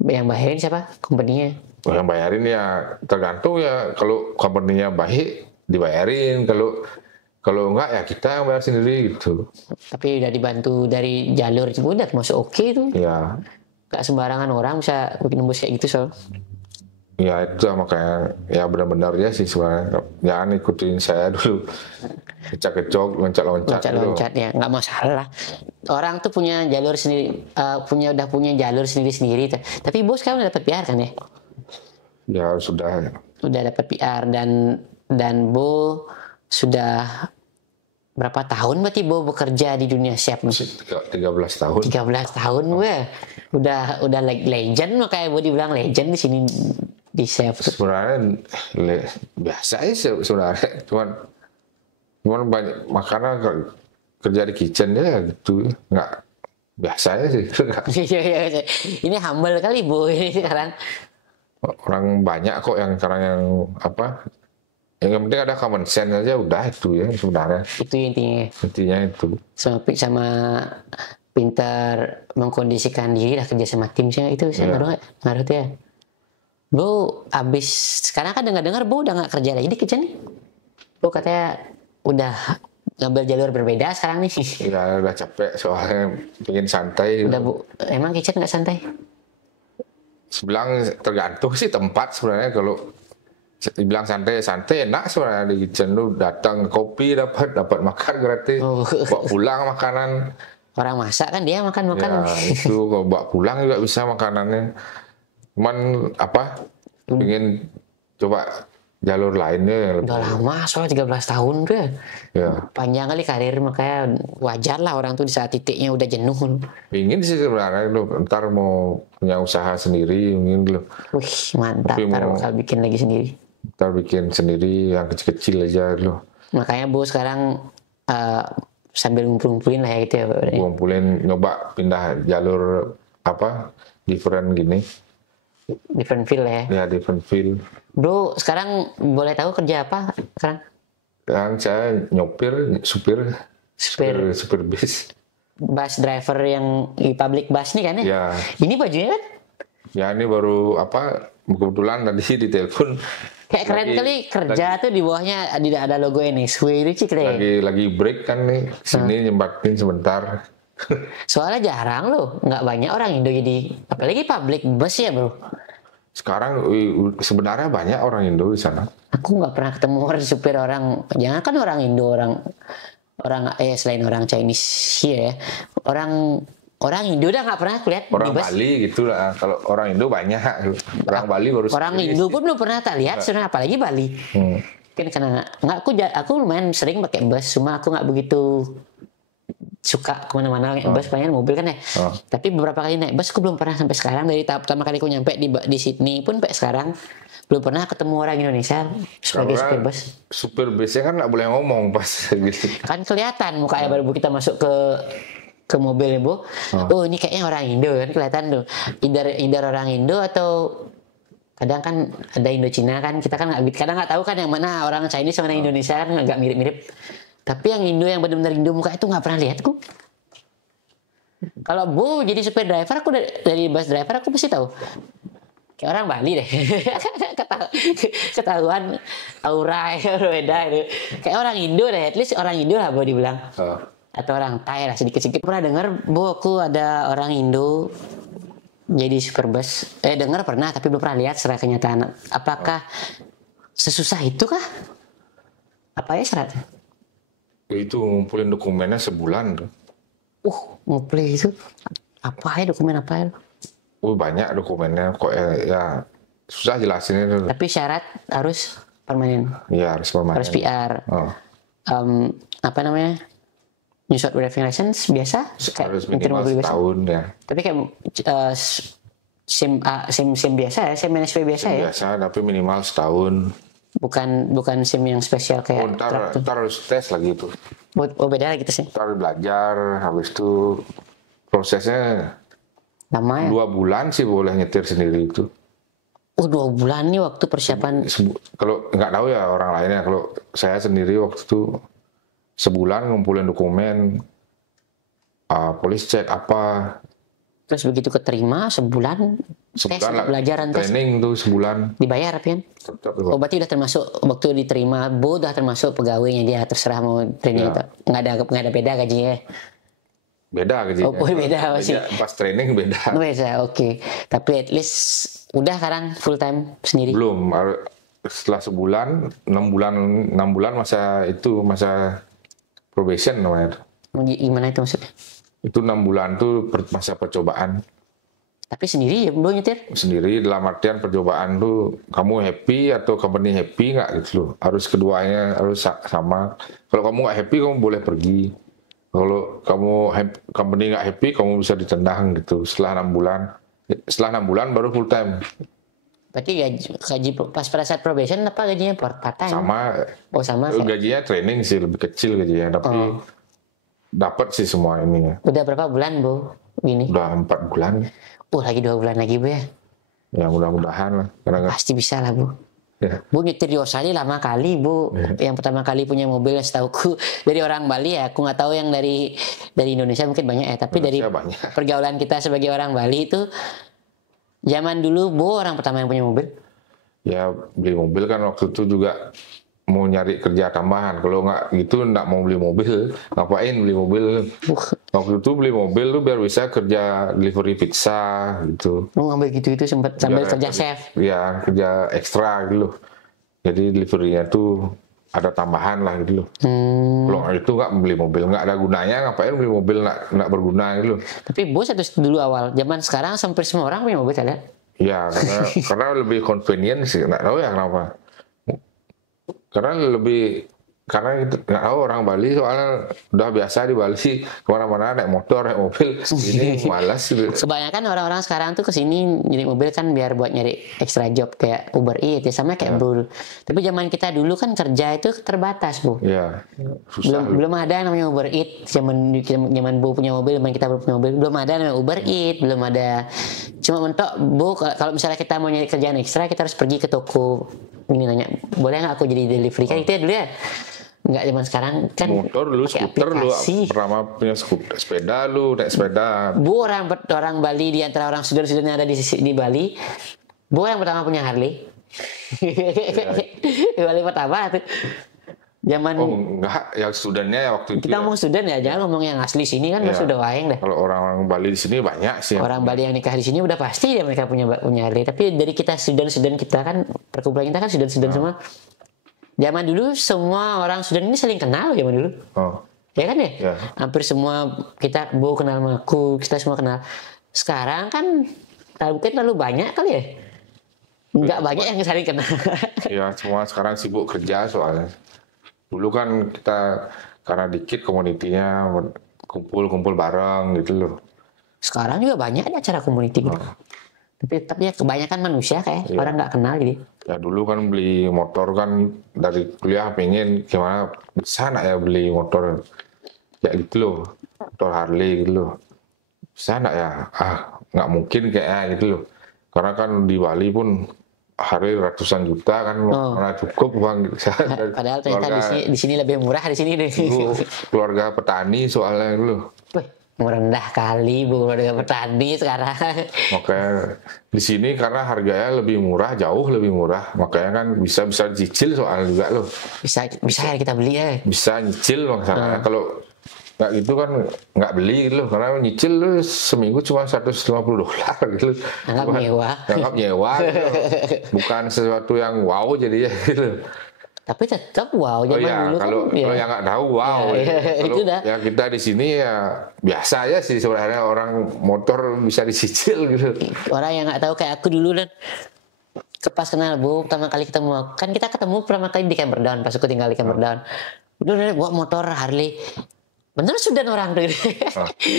Yang bayarin siapa? Company-nya? Yang bayarin ya tergantung ya, kalau company-nya baik dibayarin, kalau enggak ya kita yang bayar sendiri gitu. Tapi udah dibantu dari jalur itu udah masuk oke tuh. Ya. Gak sembarangan orang bisa bikin nembus kayak gitu soal. Ya itu makanya ya benar-benar ya sih sebenarnya, jangan ikutin saya dulu kecak-kecok loncat-loncat ya nggak masalah, orang tuh punya jalur sendiri, udah punya jalur sendiri tapi bos kamu udah dapat PR kan ya? Ya sudah dapat PR dan Bo sudah berapa tahun berarti Bo bekerja di dunia chef nih? 13 tahun. 13 tahun gue udah like legend, makanya Bo dibilang legend di sini di chef. Sebenarnya biasa aja sebenarnya, cuman banyak makanan kerja di kitchen ya gitu, nggak biasa aja sih. Ini humble kali Bo ini sekarang. Orang banyak kok yang sekarang yang apa, yang penting ada common sense aja udah itu ya sebenarnya. Itu intinya itu. Sama pintar mengkondisikan diri lah, kerja sama tim sih itu saya ngaruh tuh ya. Bo abis sekarang kan dengar Bo udah nggak kerja lagi di kitchen nih. Bo katanya udah ngambil jalur berbeda sekarang nih. Ya udah capek soalnya pengen santai. Udah Bu, emang kitchen nggak santai? Sebilang tergantung sih tempat sebenarnya. Kalau dibilang santai enak sebenarnya di kitchen, lu datang kopi dapat makan gratis, bawa pulang makanan. Orang masak kan dia makan ya itu kalau bawa pulang juga bisa makanannya. Cuman apa, pengen coba jalur lainnya yang lebih. Udah lama soalnya 13 tahun tuh ya. Panjang kali karir, makanya wajar lah orang tuh di saat titiknya udah jenuh. Ingin sih sebenarnya lu ntar mau punya usaha sendiri mungkin lu. Wih mantap, ntar bakal bikin lagi sendiri. Ntar bikin sendiri yang kecil-kecil aja lu. Makanya Bu sekarang sambil ngumpulin lah ya gitu ya. Ngumpulin, nyoba pindah jalur apa, different gini. Different field ya. Ya different field. Bro sekarang boleh tahu kerja apa sekarang? Sekarang saya supir bis. Bus driver yang di public bus nih kan ya? Ya. Ini bajunya kan? Ya ini baru apa, kebetulan tadi ditelepon. Kayak keren kali kerja tuh di bawahnya ada logo ini. Swedish keren. Lagi break kan nih, sini nyembatin sebentar. Soalnya jarang loh, nggak banyak orang Indo jadi, apalagi public bus ya bro. Sekarang sebenarnya banyak orang Indo di sana. Aku nggak pernah ketemu supir orang, jangan kan orang Indo, orang selain orang Chinese ya, orang Indo udah nggak pernah lihat orang di Bali gitu lah. Kalau orang Indo banyak, orang Bali baru. Orang Indo pun belum pernah tak lihat sebenarnya, apalagi Bali. Kan karena aku lumayan sering pakai bus, cuma aku nggak begitu suka kemana-mana naik bus, pengen mobil kan ya. Tapi beberapa kali naik bus aku belum pernah sampai sekarang, dari tahap pertama kali aku nyampe di Sydney pun sampai sekarang belum pernah ketemu orang Indonesia sebagai supir bus. Supir busnya kan nggak boleh ngomong pas gitu. Kan kelihatan mukanya baru kita masuk ke mobil Bu. Oh ini kayaknya orang Indo kan, kelihatan tuh. Either orang Indo atau kadang kan ada Indo Cina kan, kita kan kadang nggak tahu kan yang mana orang Chinese mana Indonesia kan agak mirip-mirip. Tapi yang Indo yang benar-benar Indo muka itu nggak pernah lihat aku. Kalau Bu jadi supir driver, aku dari bus driver aku pasti tahu. Kayak orang Bali deh. Ketahuan aura beda itu. Kayak orang Indo deh, at least orang Indo lah Bu dibilang. Atau orang Thai lah sedikit-sedikit. Pernah dengar Bu aku ada orang Indo jadi Superbus. Dengar pernah tapi belum pernah lihat secara kenyataan. Apakah sesusah itu kah? Apa ya syaratnya? Itu ngumpulin dokumennya sebulan tuh. Ngumpulin itu apa ya, dokumen apa ya? Banyak dokumennya kok ya susah jelasinnya tuh. Tapi syarat harus permanen. Iya, harus permanen. Harus PR. Apa namanya? New Short Driving License biasa harus minimal setahun ya. Tapi kayak SIM biasa ya, SIM NSP biasa ya. Biasa tapi minimal setahun. Bukan SIM yang spesial kayak ntar harus tes lagi tuh. Beda lagi sih. Ntar belajar, habis itu prosesnya lama ya. 2 bulan sih boleh nyetir sendiri itu. 2 bulan nih waktu persiapan. Kalau nggak tahu ya orang lainnya, kalau saya sendiri waktu itu sebulan ngumpulin dokumen, polis cek apa. Terus begitu keterima sebulan tes lah, pelajaran training tuh sebulan. Dibayar Pian? Berarti udah termasuk waktu diterima, udah termasuk pegawainya dia, terserah mau training atau nggak ada beda gajinya. Beda gajinya. Beda masih. Pas training beda. Beda, oke. Tapi at least udah sekarang full time sendiri. Belum, setelah sebulan, 6 bulan masa probation namanya. Gimana itu maksudnya? Itu 6 bulan tuh masa percobaan. Tapi sendiri ya belum nyetir? Sendiri dalam artian percobaan tuh kamu happy atau company happy nggak gitu loh. Harus keduanya harus sama. Kalau kamu nggak happy kamu boleh pergi. Kalau kamu company nggak happy kamu bisa ditendang gitu setelah 6 bulan. Setelah 6 bulan baru full time. Berarti gaji pas pada saat probation apa gajinya part time? Sama. Sama. Gajinya training sih lebih kecil gajinya, tapi dapat sih semua ini ya. Udah berapa bulan Bu? Gini. Udah 4 bulan. Lagi 2 bulan lagi Bu ya? Ya mudah-mudahan lah. Pasti bisa lah Bu. Ya. Bu nyetir di Australia lama kali Bu. Yang pertama kali punya mobil setauku dari orang Bali ya. Aku nggak tahu yang dari Indonesia mungkin banyak ya. Tapi dari pergaulan kita sebagai orang Bali itu, zaman dulu Bu orang pertama yang punya mobil. Ya beli mobil kan waktu itu juga mau nyari kerja tambahan. Kalau nggak gitu nggak mau beli mobil. Ngapain beli mobil? Waktu itu beli mobil tuh biar bisa kerja delivery pizza gitu. Ngambil gitu-gitu sambil kerja chef. Ya kerja ekstra gitu loh. Jadi deliverynya tuh ada tambahan lah gitu loh. Kalau itu nggak beli mobil, nggak ada gunanya. Ngapain beli mobil nggak berguna gitu loh. Tapi bos satu dulu awal. Zaman sekarang hampir semua orang punya mobil saya lihat. Ya karena lebih convenient sih. Nggak tahu ya kenapa. Karena nggak tahu orang Bali soalnya udah biasa di Bali kemana-mana naik motor naik mobil, ini malas gitu. Kebanyakan orang-orang sekarang tuh kesini nyari mobil kan biar buat nyari extra job kayak Uber Eats ya, sama kayak Bu. Tapi zaman kita dulu kan kerja itu terbatas Bu. Iya. Susah. Belum ada namanya Uber Eats. Zaman Bu punya mobil, zaman kita belum punya mobil, belum ada namanya Uber Eats, belum ada. Cuma mentok Bu kalau misalnya kita mau nyari kerjaan ekstra kita harus pergi ke toko. Ini nanya, boleh nggak aku jadi delivery kan itu ya dulu ya? Nggak zaman sekarang kan. Motor lu, skuter lu, pertama punya sepeda lu, naik sepeda. Bu orang Bali di antara orang student yang ada di Bali, Bu yang pertama punya Harley. Di Bali pertama tuh. Zaman enggak, yang studennya ya waktu itu. Kita ngomong student ya, jangan ngomong yang asli sini kan sudah waeng deh. Kalau orang Bali di sini banyak sih. Orang Bali yang nikah di sini udah pasti dia mereka punya Harley. Tapi dari kita student kita kan perkumpulan kita kan student semua. Zaman dulu semua orang student ini saling kenal zaman dulu. Ya kan ya? Ya. Hampir semua kita Bu kenal sama aku, kita semua kenal. Sekarang kan mungkin terlalu banyak kali ya. Enggak banyak yang saling kenal. Ya, semua sekarang sibuk kerja soalnya. Dulu kan kita karena dikit komunitinya kumpul bareng gitu loh. Sekarang juga banyak acara komuniti gitu. Tapi ya kebanyakan manusia kayak orang nggak kenal gitu. Ya dulu kan beli motor kan dari kuliah pengen gimana bisa nggak ya beli motor ya gitu loh, motor Harley gitu loh. Bisa nggak ya? Nggak mungkin kayaknya gitu loh. Karena kan di Bali pun hari ratusan juta kan mana cukup uang. Padahal ternyata di sini lebih murah di sini deh. Keluarga petani soalnya dulu. Rendah kali Bu keluarga petani sekarang. Makanya di sini karena harganya lebih murah, jauh lebih murah, makanya kan bisa nyicil soalnya juga loh. Bisa ya kita beli ya. Bisa nyicil masalahnya. Kalau nggak gitu kan nggak beli gitu loh, karena nyicil lu seminggu cuma $150 gitu. Anggap mewah. Anggap nyewa gitu. Bukan sesuatu yang wow jadinya gitu. Tapi tetap wow, Oh zaman ya, dulu kalau kan yang nggak tahu wow. Ya, Ya. itu Kalau dah. ya kita di sini ya biasa aja sih sebenarnya, orang motor bisa dicicil gitu. orang yang nggak tahu kayak aku dulu dan pas kenal Bu pertama kali ketemu, kan kita ketemu pertama kali di Camperdown pas aku tinggal di Camperdown. Udah bawa motor Harley, bener sudah orang tuh.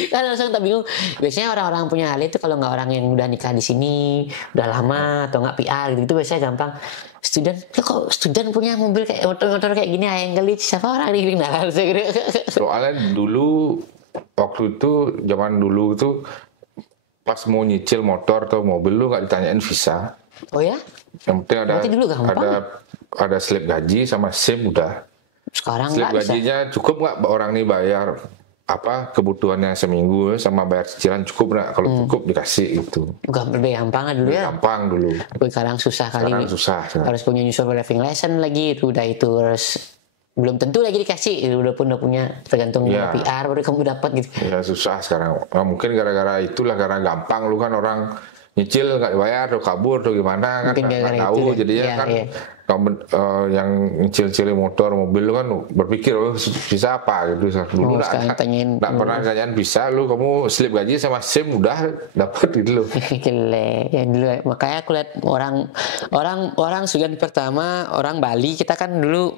Kan langsung tak bingung. Biasanya orang-orang punya Harley itu kalau nggak orang yang udah nikah di sini udah lama atau nggak PR gitu, biasanya gampang. Student, kok student punya mobil kayak motor kayak gini, yang kali siapa orang ini nah. Soalnya dulu waktu itu zaman dulu tuh pas mau nyicil motor atau mobil lu nggak ditanyain visa. Oh ya? Yang penting Berarti dulu gampang. ada slip gaji sama SIM udah. Sekarang Slip nggak bisa. gajinya cukup nggak orang nih bayar apa kebutuhannya seminggu sama bayar cicilan cukup nggak? Kalau cukup dikasih gitu. Lebih gampang lah dulu ya. Gampang dulu. Tapi sekarang susah kali. Sekarang susah. Harus punya nyusul driving license lagi, itu udah itu harus belum tentu lagi dikasih, udah punya tergantung Ya. PR baru kamu dapat gitu. Ya susah sekarang. Nah, mungkin gara-gara itulah, karena gampang lu kan orang nyicil nggak dibayar, tuh kabur tuh gimana kan Mungkin nggak gara-gara tahu, itu ya. jadinya Iya, kan iya. yang nyicil-nyicil motor mobil lu kan berpikir bisa apa gitu. Dulu sekarang tanyain nggak pernah tanyain bisa, lu kamu slip gaji sama SIM udah dapat gitu loh. Gile, ya dulu makanya aku lihat orang sudah pertama orang Bali, kita kan dulu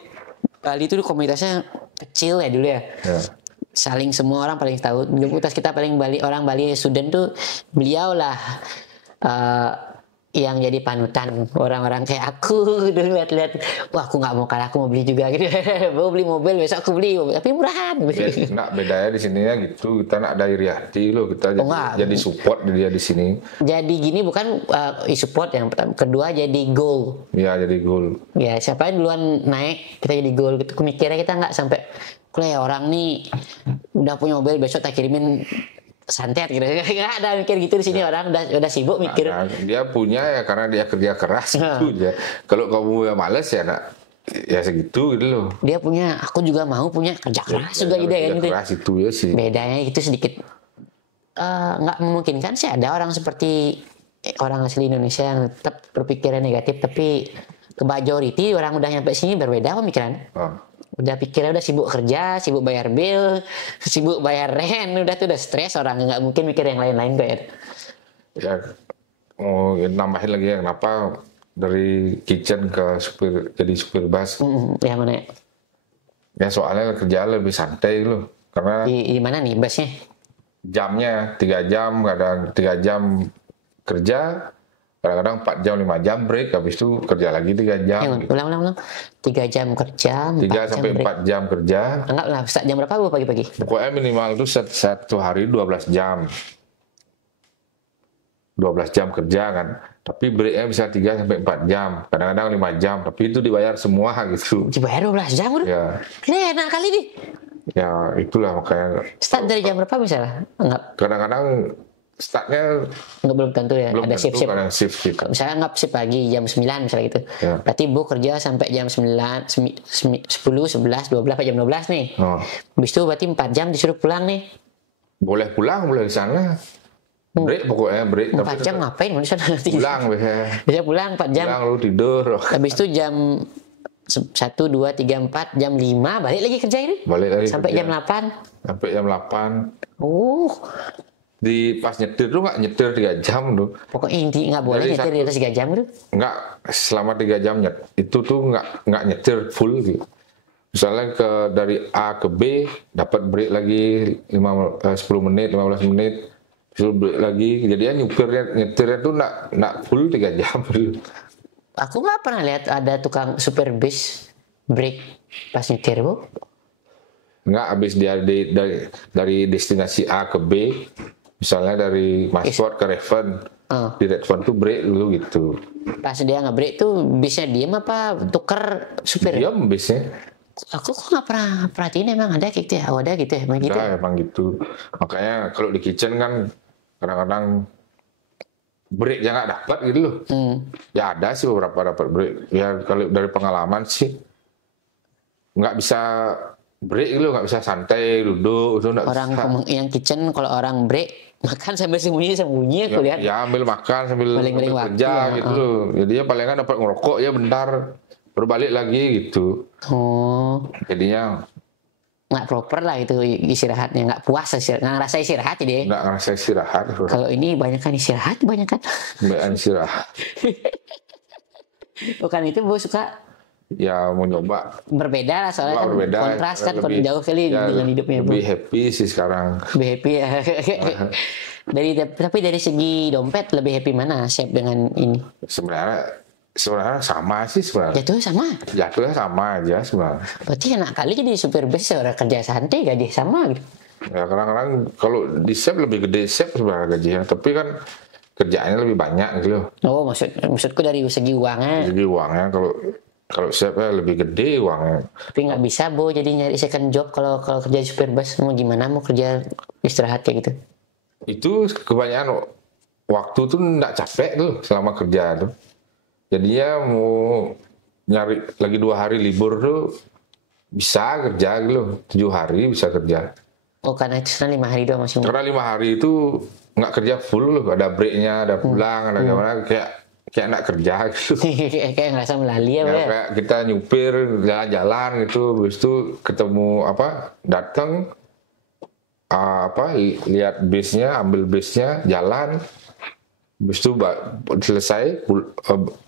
Bali itu komunitasnya kecil ya dulu ya. Ya. Saling semua orang paling tahu. Komunitas kita paling orang Bali student tuh beliau lah yang jadi panutan orang-orang kayak aku. Dulu lihat-lihat, wah aku nggak mau kalah, aku mau beli juga gitu. Mau beli mobil besok aku beli, tapi murahan. Nggak bedanya di sini ya gitu, kita nggak ada iri hati loh, kita jadi support dia di sini. Jadi gini bukan support yang pertama, kedua jadi goal. Ya jadi goal. Ya siapa yang duluan naik kita jadi goal gitu. Mikirnya kita nggak sampai kayak orang nih udah punya mobil besok tak kirimin santet gitu. Nggak ada mikir gitu di sini, orang udah sibuk mikir. Nah, dia punya ya karena dia kerja keras gitu aja. Kalau kamu ya males ya ya segitu gitu loh. Dia punya, aku juga mau punya kerja keras juga gitu ya. Kerja keras itu ya sih. Bedanya itu sedikit nggak memungkinkan sih ada orang seperti orang asli Indonesia yang tetap berpikiran negatif, tapi ke majority orang udah nyampe sini berbeda pemikiran. Udah pikirnya udah sibuk kerja, sibuk bayar bill, sibuk bayar rent, udah stres orang, nggak mungkin mikir yang lain-lain kayak. Ya mau nambahin lagi ya, kenapa dari kitchen ke jadi supir bus? Yang mana? Ya soalnya kerja lebih santai loh, karena Di mana nih busnya? jamnya 3 jam, kadang 3 jam kerja, kadang-kadang 4 jam 5 jam break, habis itu kerja lagi 3 jam. Ulang. 3 jam kerja, 3 sampai 4 jam kerja. Anggaplah start jam berapa Bu pagi-pagi? Pokoknya minimal itu satu hari 12 jam. 12 jam kerja kan. Tapi breaknya bisa 3 sampai 4 jam. Kadang-kadang 5 jam. Tapi itu dibayar semua gitu. Dibayar 12 jam udah? Ya, Enak kali nih. ya itulah makanya. Start dari jam berapa misalnya? Enggak Kadang-kadang startnya belum tentu ya. belum Ada tentu, shift-shift. kadang shift. Misalnya anggap shift pagi jam 9 misalnya gitu. Ya. Berarti Bu kerja sampai jam 9, 10, 11, 12, sampai jam 12 nih. Oh. Habis itu berarti 4 jam disuruh pulang nih. Boleh pulang, boleh di sana. Break pokoknya, break. 4 jam ngapain di sana nanti? Pulang biasanya. Bisa pulang 4 jam. Pulang lu tidur. Habis itu jam 1, 2, 3, 4, jam 5 balik lagi kerja ini. Balik lagi Sampai kerja. jam 8. Sampai jam 8. Di Pas nyetir tuh nggak nyetir 3 jam tuh. pokoknya inti nggak boleh Dari nyetir di atas 3 jam gitu. Nggak, selama 3 jam itu tuh nggak nyetir full gitu. Misalnya dari A ke B dapat break lagi 10 menit, 15 menit, terus break lagi. Jadinya nyetirnya tuh nggak full 3 jam. Aku nggak pernah lihat ada tukang super bis break pas nyetir Bu. Nggak, habis dia dari destinasi A ke B, misalnya dari Masport ke Redfern, di Redfern tuh break dulu gitu. Pas dia nge-break tuh bisnya diem apa tuker supir? Diam bisnya. Aku kok nggak pernah perhatiin, emang ada gitu ya? Oh, ada gitu ya, emang gitu. Nah, emang gitu. Makanya kalau di kitchen kan kadang-kadang breaknya nggak dapat gitu loh. Ya ada sih beberapa dapat break. Ya kalau dari pengalaman sih nggak bisa break gitu, nggak bisa santai duduk itu nggak Orang bisa. yang kitchen kalau orang break makan sambil sembunyi aku lihat. Ya ambil makan sambil Baling-baling waktu, kerja gitu loh. Jadinya palingan dapat ngerokok ya bentar, baru balik lagi gitu. Oh, Jadinya nggak proper lah itu istirahatnya, nggak puas nggak ngerasa istirahat jadi. nggak ngerasa istirahat, Kalau ini banyak kan istirahat, banyak kan. kebanyakan istirahat. Bukan itu Bu suka Ya mau nyoba, berbeda lah soalnya kan berbeda. kontras kan Lebih- jauh kali ya, dengan hidupnya Bu. lebih happy sih sekarang. Lebih happy ya. Tapi dari segi dompet lebih happy mana Chef dengan ini? Sebenarnya sama sih sebenarnya. Jatuhnya sama. Jatuhnya sama aja sebenarnya. Berarti enak kali jadi supir bus orang kerja santai gaji sama gitu. Ya kadang-kadang kalau di chef lebih gede chef sebenarnya gajinya, tapi kan kerjaannya lebih banyak gitu loh. Oh maksudku dari segi uangnya. Jadi uangnya kalau chefnya lebih gede uangnya. Tapi nggak bisa Bu jadi nyari second job kalau kerja supir bus mau gimana mau kerja istirahat kayak gitu. Itu kebanyakan waktu tuh nggak capek tuh selama kerja tuh. Jadinya mau nyari lagi 2 hari libur tuh bisa kerja gitu loh. 7 hari bisa kerja. Oh karena itu sekarang 5 hari doang masih. Karena 5 hari itu nggak kerja full loh. Ada breaknya, ada pulang, ada gimana kayak nggak kerja gitu. Kayak ngerasa melalui ya, Bu, Ya, ya. kayak kita nyupir jalan-jalan gitu, habis itu ketemu datang lihat bisnya, ambil bisnya, jalan, habis itu selesai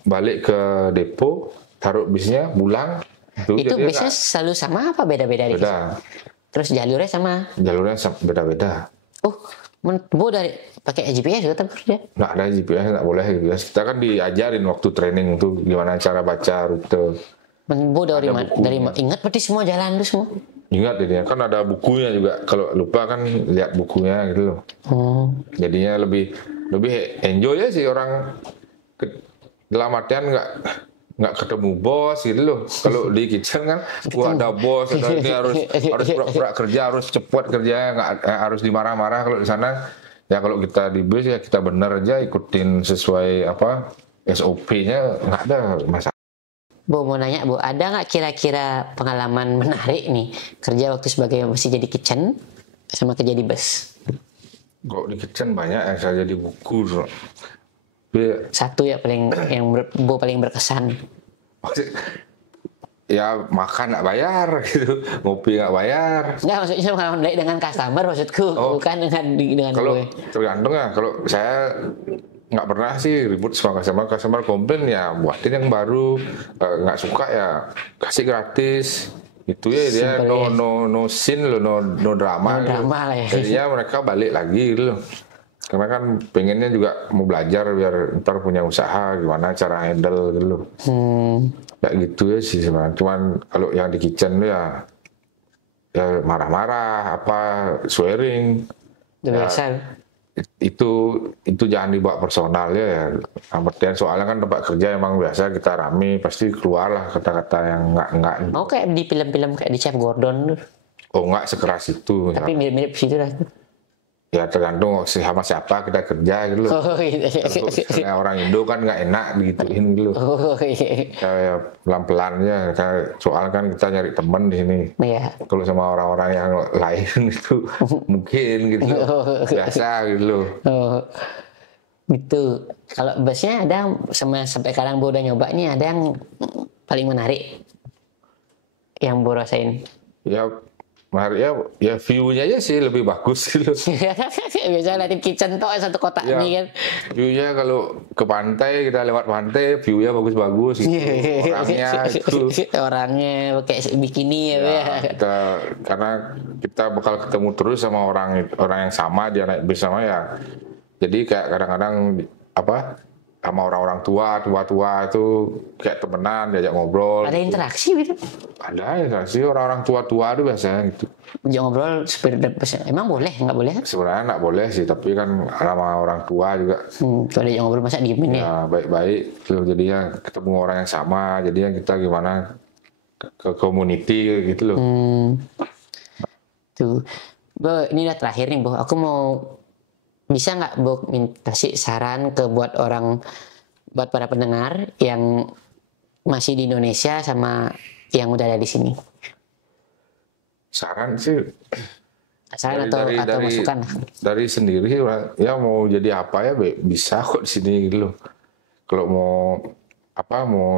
balik ke depo, taruh bisnya, pulang. Itu jadi biasanya selalu sama apa beda-beda dikit? beda, Terus jalurnya sama. jalurnya beda-beda. Oh, Bu dari pakai GPS juga kerja? Nggak ada GPS, nggak boleh GPS. Kita kan diajarin waktu training tuh gimana cara baca rute. Bu dari Ada bukunya. ingat berarti semua jalan itu semua. Ingat ini kan ada bukunya juga. Kalau lupa kan lihat bukunya gitu loh. Oh. Jadinya lebih enjoy ya sih orang dalam artian nggak ketemu bos gitu loh. Kalau di kitchen kan gua ada bos, ini harus pura-pura kerja, harus cepat kerja, nggak harus dimarah-marah. Kalau di sana ya kalau kita di bus ya kita bener aja ikutin sesuai SOP-nya, nggak ada masalah. Bu mau nanya Bu, ada nggak kira-kira pengalaman menarik nih kerja waktu sebagai masih jadi kitchen sama kerja di bus? Kalau di kitchen banyak yang saya jadi buku. Tapi Satu ya Bu paling berkesan. ya makan nggak bayar gitu, ngopi nggak bayar. Nggak maksudnya pengalaman baik dengan customer maksudku, bukan dengan Kalau gue. tergantung ya, kalau saya nggak pernah sih ribut sama customer komplain ya buatin yang baru, nggak suka ya kasih gratis. Itu ya dia Simple no scene loh, no drama. No gitu. drama lah ya. Jadinya mereka balik lagi gitu loh. Karena kan pengennya juga mau belajar biar ntar punya usaha gimana cara handle gitu loh. Kayak gitu ya sih sebenarnya. Cuman kalau yang di kitchen tuh ya marah-marah swearing. Udah biasa. Itu jangan dibawa personal ya. Artian soalnya kan tempat kerja emang biasa kita rame pasti keluar lah kata-kata yang enggak. Mau kayak di film-film kayak di Chef Gordon tuh. Oh enggak sekeras itu. Tapi mirip-mirip situ lah. Ya tergantung sama siapa kita kerja gitu loh. Oh iya. Kayak orang Indo kan nggak enak digituin gitu loh. Oh iya. Kayak pelan-pelan ya. Soalnya kan kita nyari temen di sini. Iya. Kalau sama orang-orang yang lain itu mungkin gitu loh. Biasa gitu loh. Oh, gitu. Kalau busnya ada sampai sekarang Bu udah nyoba nih, ada yang paling menarik yang Bu rasain? Ya menarik ya view-nya aja sih lebih bagus gitu. Biasa liatin kitchen toh satu kotak Ya, nih kan. view-nya kalau ke pantai, kita lewat pantai, view-nya bagus-bagus gitu. Orangnya itu. Orangnya pakai bikini ya, Bu, ya. Karena kita bakal ketemu terus sama orang yang sama, dia naik bis sama ya. Jadi kayak kadang-kadang sama orang-orang tua itu kayak temenan, diajak ngobrol. Ada interaksi gitu. Ada ya sih orang-orang tua-tua itu biasanya gitu. Jangan ngobrol spirit busnya. Emang boleh? Nggak boleh? Sebenarnya nggak boleh sih, tapi kan sama orang tua juga. Kalau dia ngobrol masa diemin ya? Ya baik-baik, tuh jadinya ketemu orang yang sama, jadinya kita gimana ke community gitu loh. Tuh, Bu, ini udah terakhir nih Bu. Aku mau bisa nggak Bu kasih saran buat para pendengar yang masih di Indonesia sama yang udah ada di sini? saran sih Saran atau masukan? dari sendiri ya mau jadi apa ya bisa kok di sini gitu loh. Kalau mau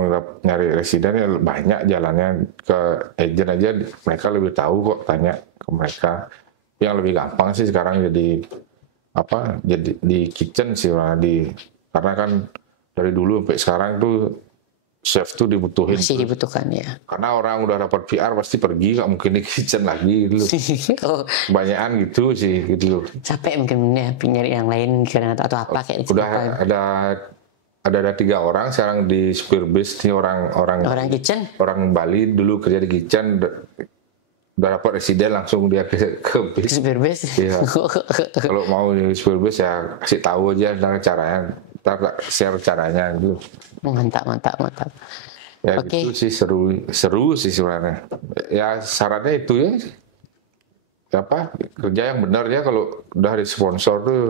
nyari residen ya banyak jalannya, ke agent aja mereka lebih tahu kok, tanya ke mereka. Yang lebih gampang sih sekarang jadi di kitchen sih, karena kan dari dulu sampai sekarang tuh chef tuh dibutuhin. Masih dibutuhkan ya. Karena orang udah dapat PR pasti pergi, nggak mungkin di kitchen lagi gitu loh. Kebanyakan gitu sih gitu loh. Capek mungkin ya nyari yang lain atau apa kayak gitu. Udah ada 3 orang sekarang di supir bis nih, orang kitchen, orang Bali dulu kerja di kitchen, udah dapat residen langsung dia ke bis. Supir bis. Iya. Kalau mau di supir bis ya kasih tahu aja caranya, ntar share caranya gitu. Mantap. Ya Oke. gitu sih, seru sih sebenarnya. Ya sarannya itu ya, kerja yang benar ya. Kalau udah dari sponsor tuh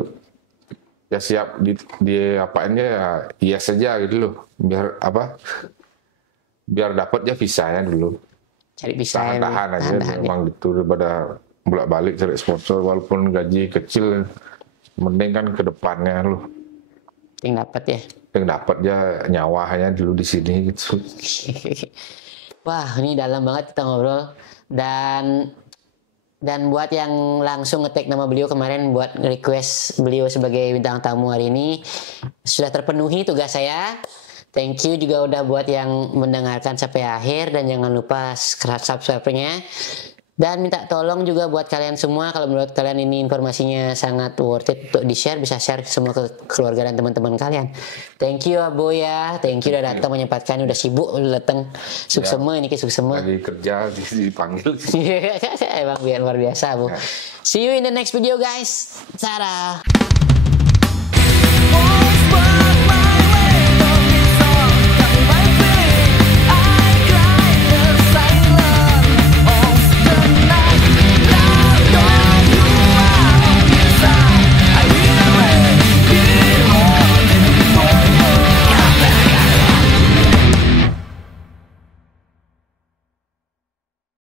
ya siap di apainnya ya yes saja gitu loh, biar dapat ya visanya dulu. Cari visa Tahan aja memang gitu, daripada bolak-balik cari sponsor walaupun gaji kecil, mending kan ke depannya loh. Yang dapat ya. Yang dapat ya nyawanya dulu di sini gitu. Wah, ini dalam banget kita ngobrol. Dan buat yang langsung ngetek nama beliau kemarin buat request beliau sebagai bintang tamu hari ini, sudah terpenuhi tugas saya. Thank you juga udah buat yang mendengarkan sampai akhir, dan jangan lupa subscribe-nya. Dan minta tolong juga buat kalian semua, kalau menurut kalian ini informasinya sangat worth it untuk di-share, bisa share semua ke keluarga dan teman-teman kalian. Thank you Abo ya, thank you udah datang menyempatkan, udah sibuk udah datang. Suksema ini ke Suksema. Lagi kerja dipanggil. Emang luar biasa Abo. See you in the next video guys. Sarah.